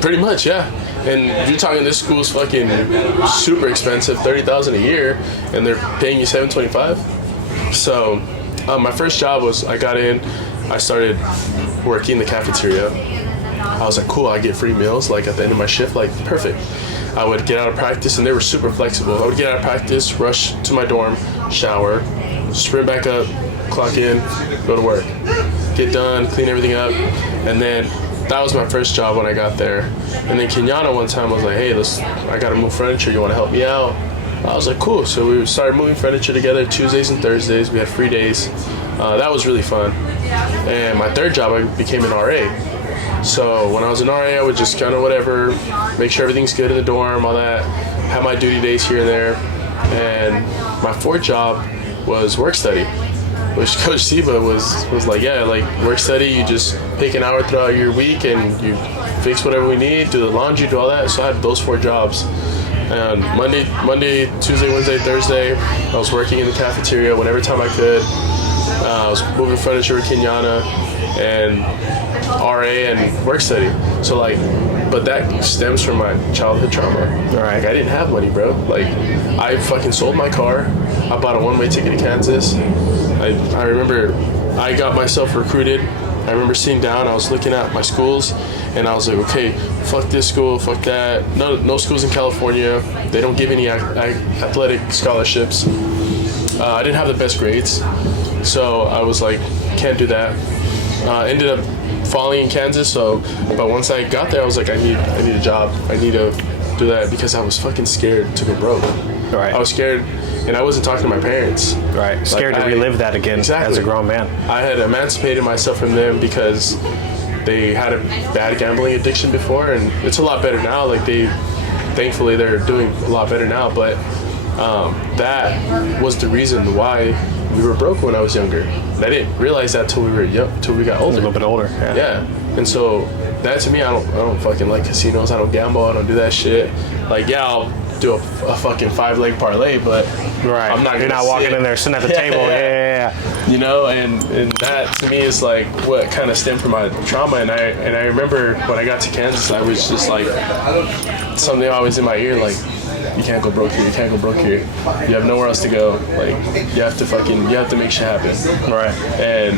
Pretty much, yeah. And you're talking, this school's fucking super expensive, $30,000 a year, and they're paying you $7.25. So my first job was, I got in, I started working in the cafeteria. I was like, cool, I get free meals, like at the end of my shift, like perfect. I would get out of practice, and they were super flexible. I would get out of practice, rush to my dorm, shower, sprint back up, clock in, go to work, get done, clean everything up, and then that was my first job when I got there. And then Kenyatta one time was like, hey, I gotta move furniture, you wanna help me out? I was like, cool. So we started moving furniture together Tuesdays and Thursdays. We had free days. That was really fun. And my third job, I became an RA. So when I was an RA, I would just kind of whatever, make sure everything's good in the dorm, all that, have my duty days here and there. And my fourth job was work study, which Coach Siba was like, yeah, like work study, you just pick an hour throughout your week and you fix whatever we need, do the laundry, do all that. So I had those 4 jobs. And Monday, Tuesday, Wednesday, Thursday, I was working in the cafeteria whenever time I could. I was moving furniture with Kenyatta and RA and work study. So like, but that stems from my childhood trauma. Right. Like I didn't have money, bro. Like I fucking sold my car. I bought a one-way ticket to Kansas. I remember I got myself recruited. I remember sitting down, I was looking at my schools, and I was like, okay, fuck this school, fuck that. No schools in California. They don't give any athletic scholarships. I didn't have the best grades, so I was like, can't do that. Ended up falling in Kansas, but once I got there, I was like, I need a job. I need to do that because I was fucking scared to go broke. Right. I was scared, and I wasn't talking to my parents. Right. Scared to relive that again as a grown man. I had emancipated myself from them because they had a bad gambling addiction before, and it's a lot better now. Like thankfully they're doing a lot better now, but that was the reason why we were broke when I was younger. And I didn't realize that till we got older. A little bit older. Yeah. And so that to me, I don't fucking like casinos. I don't gamble. I don't do that shit. Like, yeah, I'll do a fucking 5-leg parlay, but right. You're not walking in there sitting at the table. Yeah. You know, and that to me is like what kind of stemmed from my trauma. And I remember when I got to Kansas, I was just like, something always in my ear, like, you can't go broke here. You can't go broke here. You have nowhere else to go. Like, you have to make shit happen. Right. And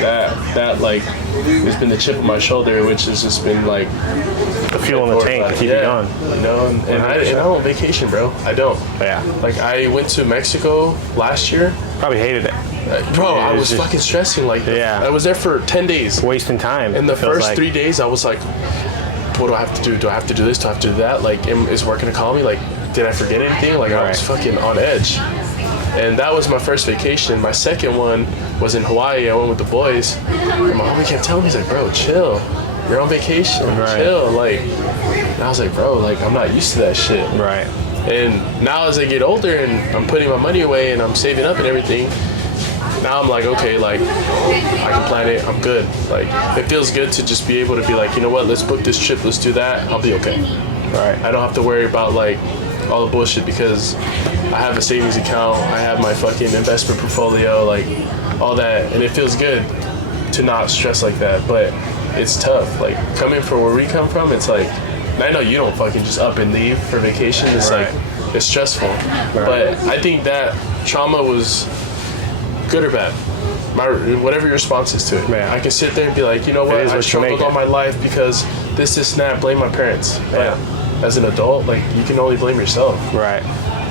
that like has been the chip on my shoulder, which has just been like the fuel in the tank to keep you going. You know, and I don't vacation, bro. I don't. Yeah. Like I went to Mexico last year. Probably hated it. Bro, I was fucking stressing. Like, I was there for 10 days. Wasting time. In the first 3 days, I was like, what do I have to do? Do I have to do this? Do I have to do that? Like, is work gonna call me? Like, did I forget anything? Like, I was fucking on edge. And that was my first vacation. My second one was in Hawaii. I went with the boys. And my homie kept telling me, he's like, bro, chill. You're on vacation. Chill. Like, and I was like, bro, like, I'm not used to that shit. Right. And now as I get older and I'm putting my money away and I'm saving up and everything, now I'm like, okay, like, I can plan it. I'm good. Like, it feels good to just be able to be like, you know what, let's book this trip. Let's do that. I'll be okay. Right. I don't have to worry about, like, all the bullshit because I have a savings account. I have my fucking investment portfolio, like, all that. And it feels good to not stress like that. But it's tough. Like, coming from where we come from, it's like, and I know you don't fucking just up and leave for vacation. It's like, it's stressful. But I think that trauma was good or bad. Whatever your response is to it. Yeah. I can sit there and be like, you know what, I struggled all my life because this, and that, blame my parents. But as an adult, like, you can only blame yourself. Right.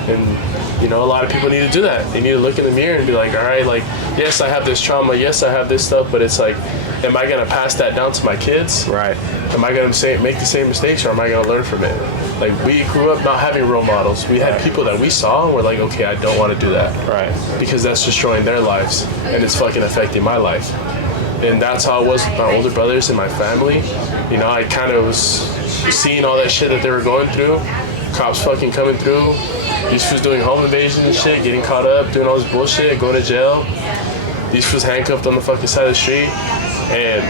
And, you know, a lot of people need to do that. They need to look in the mirror and be like, all right, like, yes, I have this trauma. Yes, I have this stuff. But it's like, am I going to pass that down to my kids? Right. Am I going to make the same mistakes, or am I going to learn from it? Like, we grew up not having role models. We had people that we saw and we're like, okay, I don't want to do that. Right. Because that's destroying their lives and it's fucking affecting my life. And that's how it was with my older brothers and my family. You know, I kind of was seeing all that shit that they were going through. Cops fucking coming through. These fools doing home invasions and shit, getting caught up, doing all this bullshit, going to jail. These fools handcuffed on the fucking side of the street. And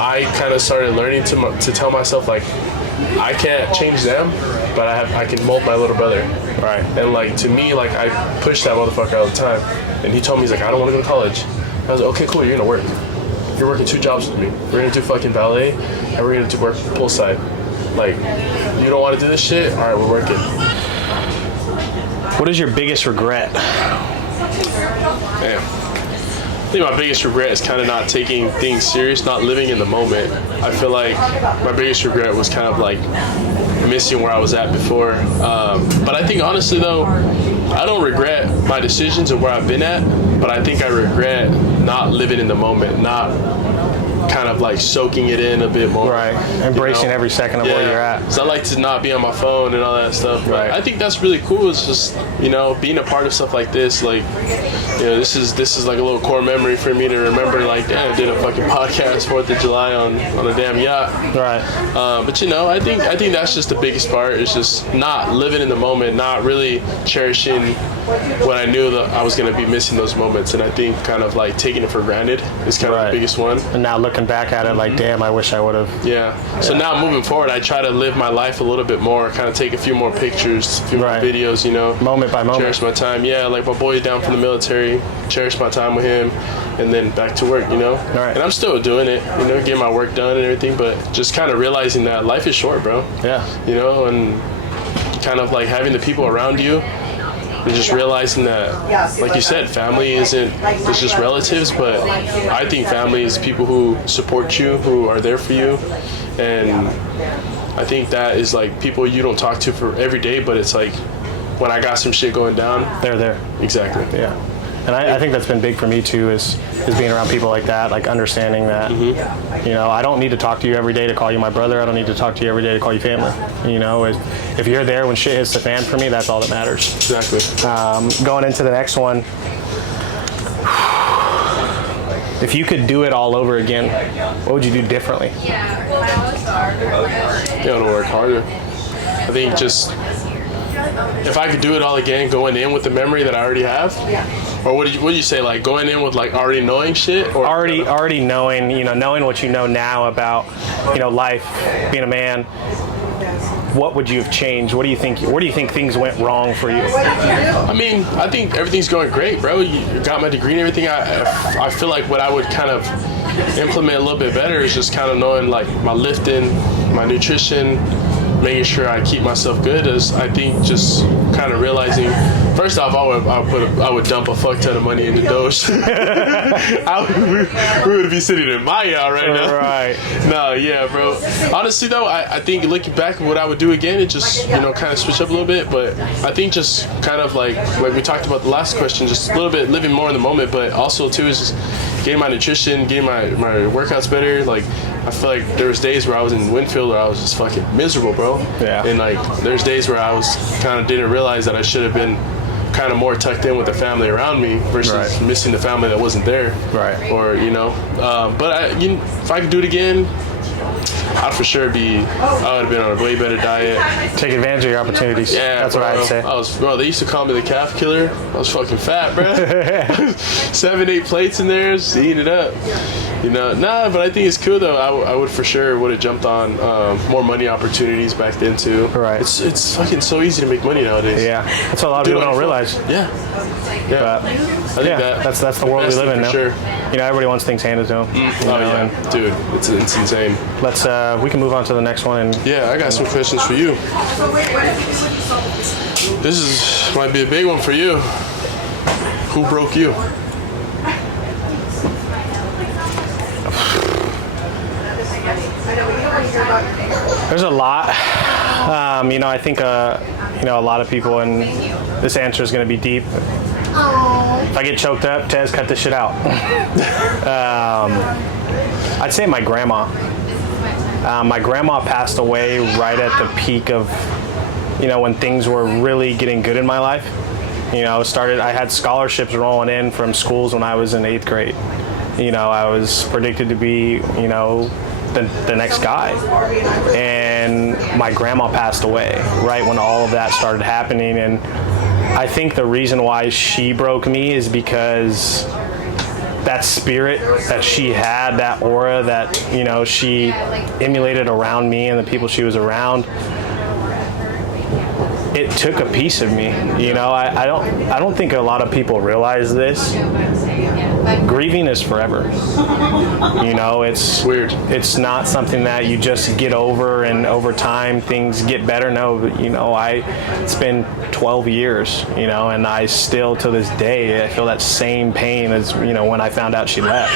I kind of started learning to tell myself, like, I can't change them, but I can mold my little brother. Right. And, like, to me, like, I push that motherfucker all the time. And he told me, he's like, I don't want to go to college. I was like, okay, cool, you're going to work. You're working 2 jobs with me. We're going to do fucking ballet, and we're going to work poolside. Like, you don't want to do this shit? All right, we're working. What is your biggest regret? Damn. I think my biggest regret is kind of not taking things serious, not living in the moment. I feel like my biggest regret was kind of like missing where I was at before. But I think honestly though, I don't regret my decisions and where I've been at, but I think I regret not living in the moment, not kind of like soaking it in a bit more. Right. Embracing every second of where you're at. So I like to not be on my phone and all that stuff. But Right. I think that's really cool. It's just, you know, being a part of stuff like this, like, you know, this is like a little core memory for me to remember, like, damn, I did a fucking podcast 4th of July on a damn yacht. Right. But you know, I think that's just the biggest part. It's just not living in the moment, not really cherishing when I knew that I was going to be missing those moments. And I think kind of like taking it for granted is kind of the biggest one. And now looking back at it, like, damn, I wish I would have. Yeah. So now moving forward, I try to live my life a little bit more, kind of take a few more pictures, a few more videos, you know. Moment by moment. Cherish my time. Yeah, like my boy's down from the military, cherish my time with him, and then back to work, you know. Right. And I'm still doing it, you know, getting my work done and everything, but just kind of realizing that life is short, bro. Yeah. You know, and kind of like having the people around you, and just realizing that, like you said, family it's just relatives, but I think family is people who support you, who are there for you. And I think that is like people you don't talk to for every day, but it's like when I got some shit going down, They're there. Exactly. Yeah. And I think that's been big for me too, is being around people like that, like understanding that, you know, I don't need to talk to you every day to call you my brother. I don't need to talk to you every day to call you family. You know, if you're there when shit hits the fan for me, that's all that matters. Exactly. Going into the next one, if you could do it all over again, what would you do differently? You got to work harder. I think just if I could do it all again, going in with the memory that I already have, or what do you say, like going in with like already knowing shit, or already knowing, you know, knowing what you know now about, you know, life, being a man. What would you have changed? Where do you think things went wrong for you? I mean, I think everything's going great, bro. You got my degree and everything. I feel like what I would kind of implement a little bit better is just kind of knowing like my lifting, my nutrition, making sure I keep myself good. Is I think just kind of realizing, first off, I would dump a fuck ton of money into Doge. we would be sitting in my yacht right now. Right. No, yeah, bro. Honestly though, I think looking back at what I would do again, it just, you know, kind of switch up a little bit. But I think just kind of like we talked about the last question, just a little bit living more in the moment, but also too is just getting my nutrition, getting my workouts better. Like I feel like there was days where I was in Winfield where I was just fucking miserable, bro. Yeah. And like there's days where I was kind of didn't realize that I should have been kind of more tucked in with the family around me versus missing the family that wasn't there. Right. Or, you know, but if I could do it again, I would have been on a way better diet. Take advantage of your opportunities. Yeah, that's what I'd say. They used to call me the calf killer. I was fucking fat, bro. 7-8 plates in there, just eating it up. You know, but I think it's cool though. I would for sure would have jumped on more money opportunities back then too. Right. It's fucking so easy to make money nowadays. Yeah, that's what a lot of people don't realize. Yeah. But, I think that's the world we live in now. Sure. You know, everybody wants things handed to them. Dude, it's insane. We can move on to the next one. And Yeah, I got some questions for you. Might be a big one for you. Who broke you? there's a lot. I think a lot of people, and this answer is going to be deep. If I get choked up, Tez, cut this shit out. I'd say my grandma. My grandma passed away right at the peak of, when things were really getting good in my life. I had scholarships rolling in from schools when I was in 8th grade. I was predicted to be, the next guy. And my grandma passed away right when all of that started happening. And I think the reason why she broke me is because that spirit that she had, that aura that, she emulated around me and the people she was around, it took a piece of me. I don't think a lot of people realize this. Grieving is forever. It's weird. It's not something that you just get over and over time things get better. No, it's been 12 years, and I still to this day I feel that same pain as when I found out she left.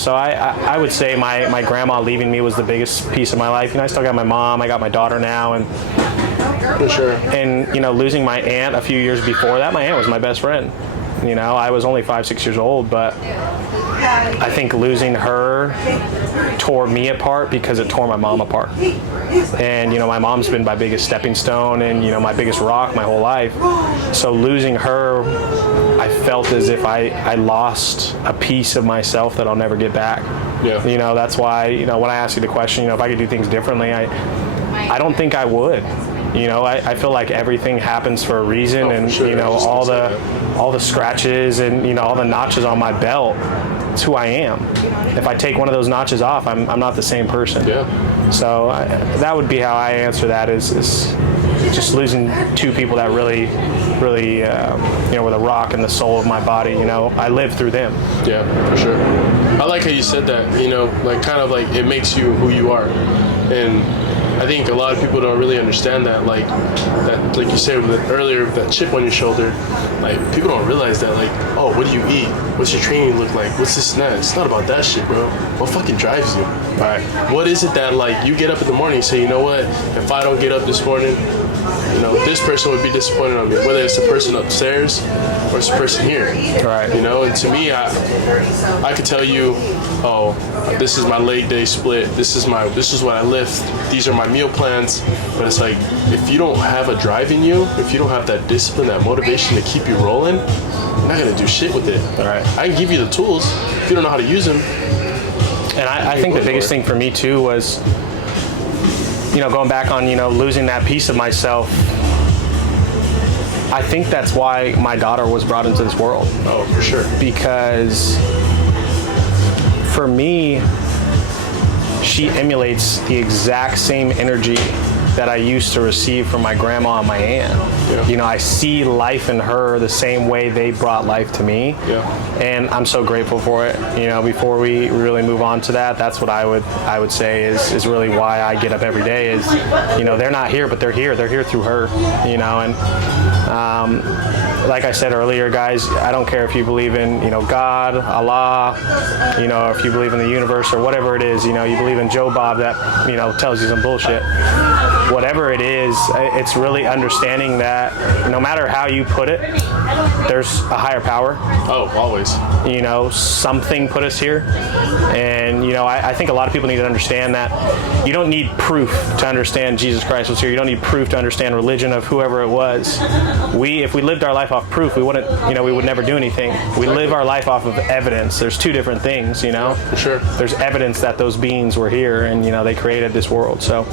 So I would say my grandma leaving me was the biggest piece of my life. I still got my mom, I got my daughter now, and for sure. And losing my aunt a few years before that, my aunt was my best friend. I was only 5-6 years old, but I think losing her tore me apart because it tore my mom apart. And my mom's been my biggest stepping stone and my biggest rock my whole life. So losing her, I felt as if I lost a piece of myself that I'll never get back. Yeah. That's why when I asked you the question, if I could do things differently, I don't think I would. I feel like everything happens for a reason, and sure. all the scratches and all the notches on my belt, it's who I am. If I take one of those notches off, I'm not the same person. Yeah. So that would be how I answer that, is just losing two people that really were the rock and the soul of my body. I lived through them. Yeah, for sure. I like how you said that, kind of like it makes you who you are. And I think a lot of people don't really understand that, like you said earlier, that chip on your shoulder, like people don't realize that, like, oh, what do you eat? What's your training look like? What's this and that? It's not about that shit, bro. What fucking drives you? Right. What is it that, like, you get up in the morning and say, you know what, if I don't get up this morning, this person would be disappointed on me, whether it's the person upstairs or it's the person here. Right. And to me, I could tell you, oh, this is my leg day split. This is what I lift. These are my meal plans. But it's like, if you don't have a drive in you, if you don't have that discipline, that motivation to keep you rolling, you're not gonna do shit with it. Right. I can give you the tools. If you don't know how to use them. And I think the biggest thing for me too was, going back on, losing that piece of myself. I think that's why my daughter was brought into this world. Oh, for sure. Because for me, she emulates the exact same energy that I used to receive from my grandma and my aunt. Yeah. I see life in her the same way they brought life to me. Yeah. And I'm so grateful for it. Before we really move on to that, that's what I would say is really why I get up every day is, they're not here, but they're here. They're here through her, and like I said earlier, guys, I don't care if you believe in, God, Allah, or if you believe in the universe or whatever it is, you believe in Joe Bob that, tells you some bullshit. Whatever it is, it's really understanding that no matter how you put it, there's a higher power. Oh, always. Something put us here. And, I think a lot of people need to understand that you don't need proof to understand Jesus Christ was here. You don't need proof to understand religion of whoever it was. If we lived our life off proof, we wouldn't, we would never do anything. We live our life off of evidence. There's two different things, For sure. There's evidence that those beings were here and, they created this world. So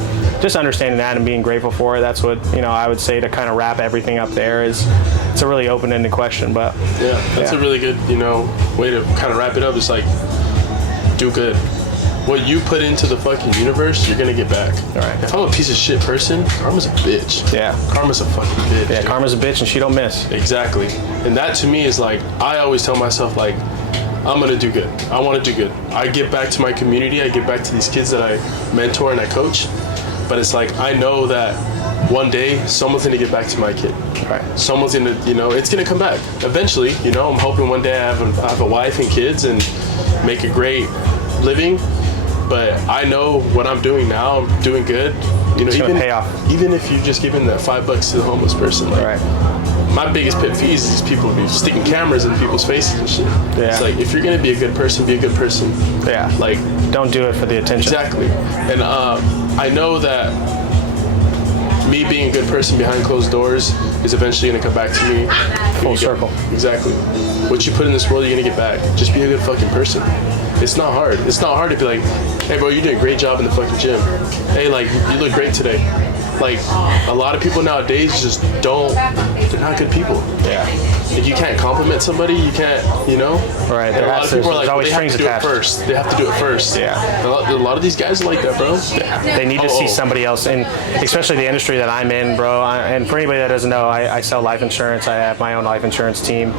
just understanding that and being grateful for it, that's what, I would say to kind of wrap everything up there is, it's a really open-ended question, but. Yeah, that's a really good, way to kind of wrap it up. It's like, do good. What you put into the fucking universe, you're gonna get back. All right. If I'm a piece of shit person, karma's a bitch. Yeah. Karma's a fucking bitch. Yeah, karma's a bitch and she don't miss. Exactly. And that to me is like, I always tell myself, like, I'm gonna do good. I want to do good. I give back to my community. I give back to these kids that I mentor and I coach. But it's like, I know that one day someone's gonna get back to my kid. Right. Someone's gonna, it's gonna come back eventually. I'm hoping one day I have a wife and kids and make a great living. But I know what I'm doing now. I'm doing good. Even pay off. Even if you're just giving that $5 to the homeless person, like, right. My biggest pet peeve is people be sticking cameras in people's faces and shit. Yeah. It's like, if you're gonna be a good person, be a good person. Yeah. Like, don't do it for the attention. Exactly. And I know that me being a good person behind closed doors is eventually gonna come back to me. Full circle. Exactly. What you put in this world, you're gonna get back. Just be a good fucking person. It's not hard. It's not hard to be like, hey bro, you did a great job in the fucking gym. Hey, like, you look great today. Like, a lot of people nowadays just they're not good people. Yeah. If you can't compliment somebody, you can't, Right. And a lot of people are like, always they have to do it first. They have to do it first. Yeah. A lot of these guys are like that, bro. They need to see somebody else, and especially the industry that I'm in, bro. And for anybody that doesn't know, I sell life insurance. I have my own life insurance team.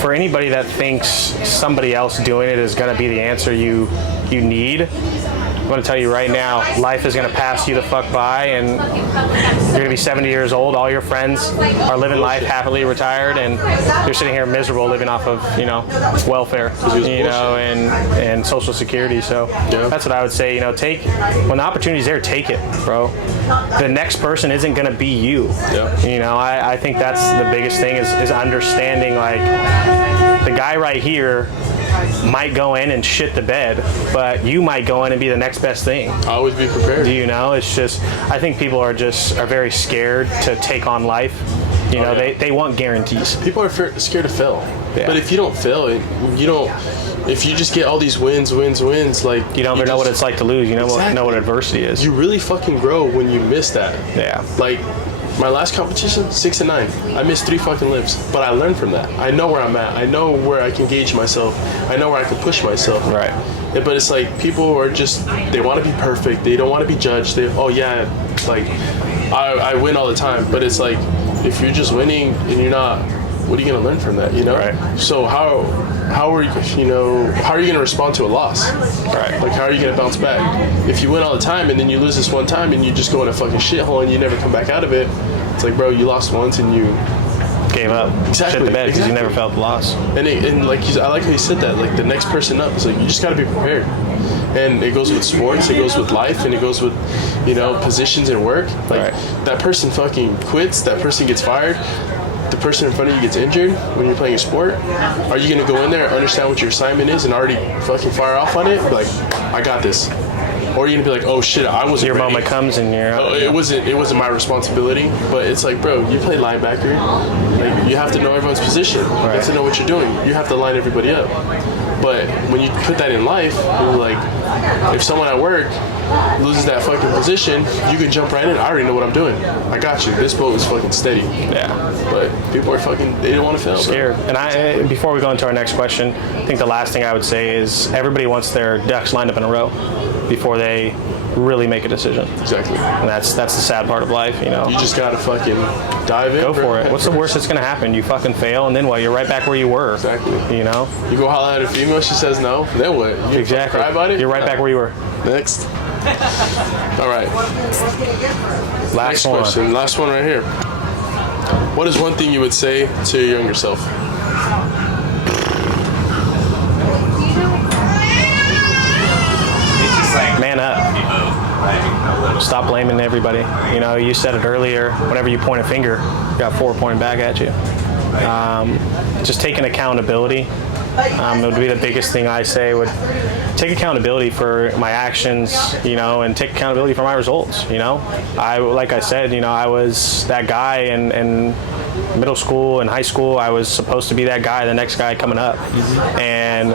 For anybody that thinks somebody else doing it is going to be the answer you need, I'm going to tell you right now, life is going to pass you the fuck by, and you're going to be 70 years old. All your friends are living life happily retired, and you're sitting here miserable living off of, welfare, and Social Security. So that's what I would say. When the opportunity's there, take it, bro. The next person isn't going to be you. Yeah. I think that's the biggest thing is understanding, like, the guy right here might go in and shit the bed, but you might go in and be the next best thing. Always be prepared. It's just, I think people are very scared to take on life. They want guarantees. People are scared to fail. Yeah. But if you don't fail, if you just get all these wins, like, you don't ever know what it's like to lose. Know what adversity is. You really fucking grow when you miss that. Yeah. Like, my last competition, 6 and 9. I missed 3 fucking lifts, but I learned from that. I know where I'm at. I know where I can gauge myself. I know where I can push myself. Right. But it's like, people are just, they want to be perfect. They don't want to be judged. I win all the time. But it's like, if you're just winning and you're not, what are you going to learn from that, Right. So how are you going to respond to a loss? Right. Like, how are you going to bounce back? If you win all the time and then you lose this one time and you just go in a fucking shithole and you never come back out of it, it's like, bro, you lost once and you gave up. Exactly. Shit the bed because you never felt the loss. And like, I like how you said that, like, the next person up. It's like, you just got to be prepared. And it goes with sports, it goes with life, and it goes with, positions and work. Like, that person fucking quits, that person gets fired, the person in front of you gets injured when you're playing a sport. Are you going to go in there and understand what your assignment is and already fucking fire off on it? Like, I got this. Or are you going to be like, oh shit, I wasn't Your ready. moment comes and you're out. It wasn't my responsibility. But it's like, bro, you play linebacker. Like, you have to know everyone's position. You have to know what you're doing. You have to line everybody up. But when you put that in life, you're like, if someone at work loses that fucking position, you can jump right in. I already know what I'm doing. I got you. This boat is fucking steady. Yeah. But people are they don't want to fail. Scared. Bro. And before we go into our next question, I think the last thing I would say is everybody wants their ducks lined up in a row before they really make a decision. Exactly. And that's the sad part of life, You just gotta fucking dive in. Go for it. What's the worst that's gonna happen? You fucking fail, and then what? You're right back where you were. Exactly. You go holler at a female, she says no, then what? You exactly. cry about it? You're right back where you were. Next. All right. Last one right here. What is one thing you would say to your younger self? Man up. Stop blaming everybody. You said it earlier. Whenever you point a finger, you got 4 pointing back at you. Just taking accountability. Would be the biggest thing I say. Would take accountability for my actions, and take accountability for my results. Like I said, I was that guy in middle school and high school. I was supposed to be that guy, the next guy coming up. And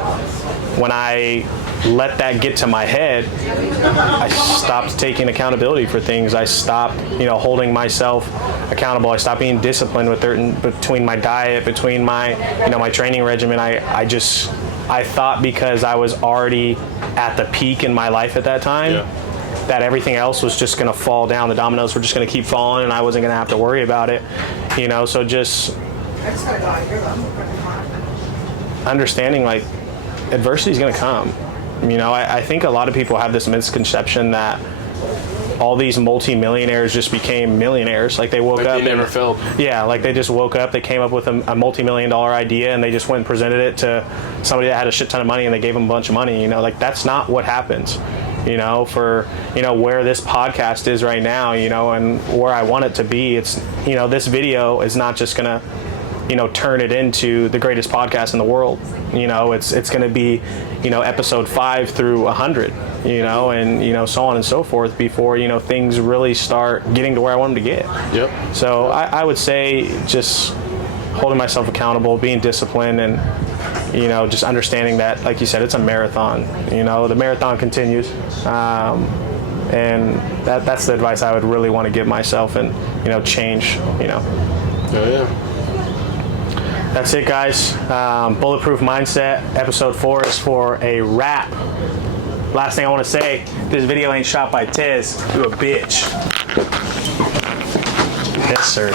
when I let that get to my head, I stopped taking accountability for things. I stopped, holding myself accountable. I stopped being disciplined between my diet, between my, my training regimen. I thought because I was already at the peak in my life at that time, that everything else was just going to fall down. The dominoes were just going to keep falling, and I wasn't going to have to worry about it. So just understanding like adversity is going to come. You know, I think a lot of people have this misconception that all these multi-millionaires just became millionaires. Like they woke up. They never failed. Yeah, like they just woke up, they came up with a multi-million-dollar idea, and they just went and presented it to somebody that had a shit ton of money, and they gave them a bunch of money. You know, like that's not what happens. You know, for, you know, where this podcast is right now, you know, and where I want it to be, it's, you know, this video is not just gonna, you know, turn it into the greatest podcast in the world. You know, it's going to be, you know, episode 5 through 100, you know, and, you know, so on and so forth before, you know, things really start getting to where I want them to get. Yep. So I would say just holding myself accountable, being disciplined, and, you know, just understanding that, like you said, it's a marathon. You know, the marathon continues. And that's the advice I would really want to give myself and, you know, change, you know. Oh, yeah. That's it, guys. Bulletproof Mindset, episode 4 is for a wrap. Last thing I want to say, this video ain't shot by Tez. You a bitch. Yes, sir.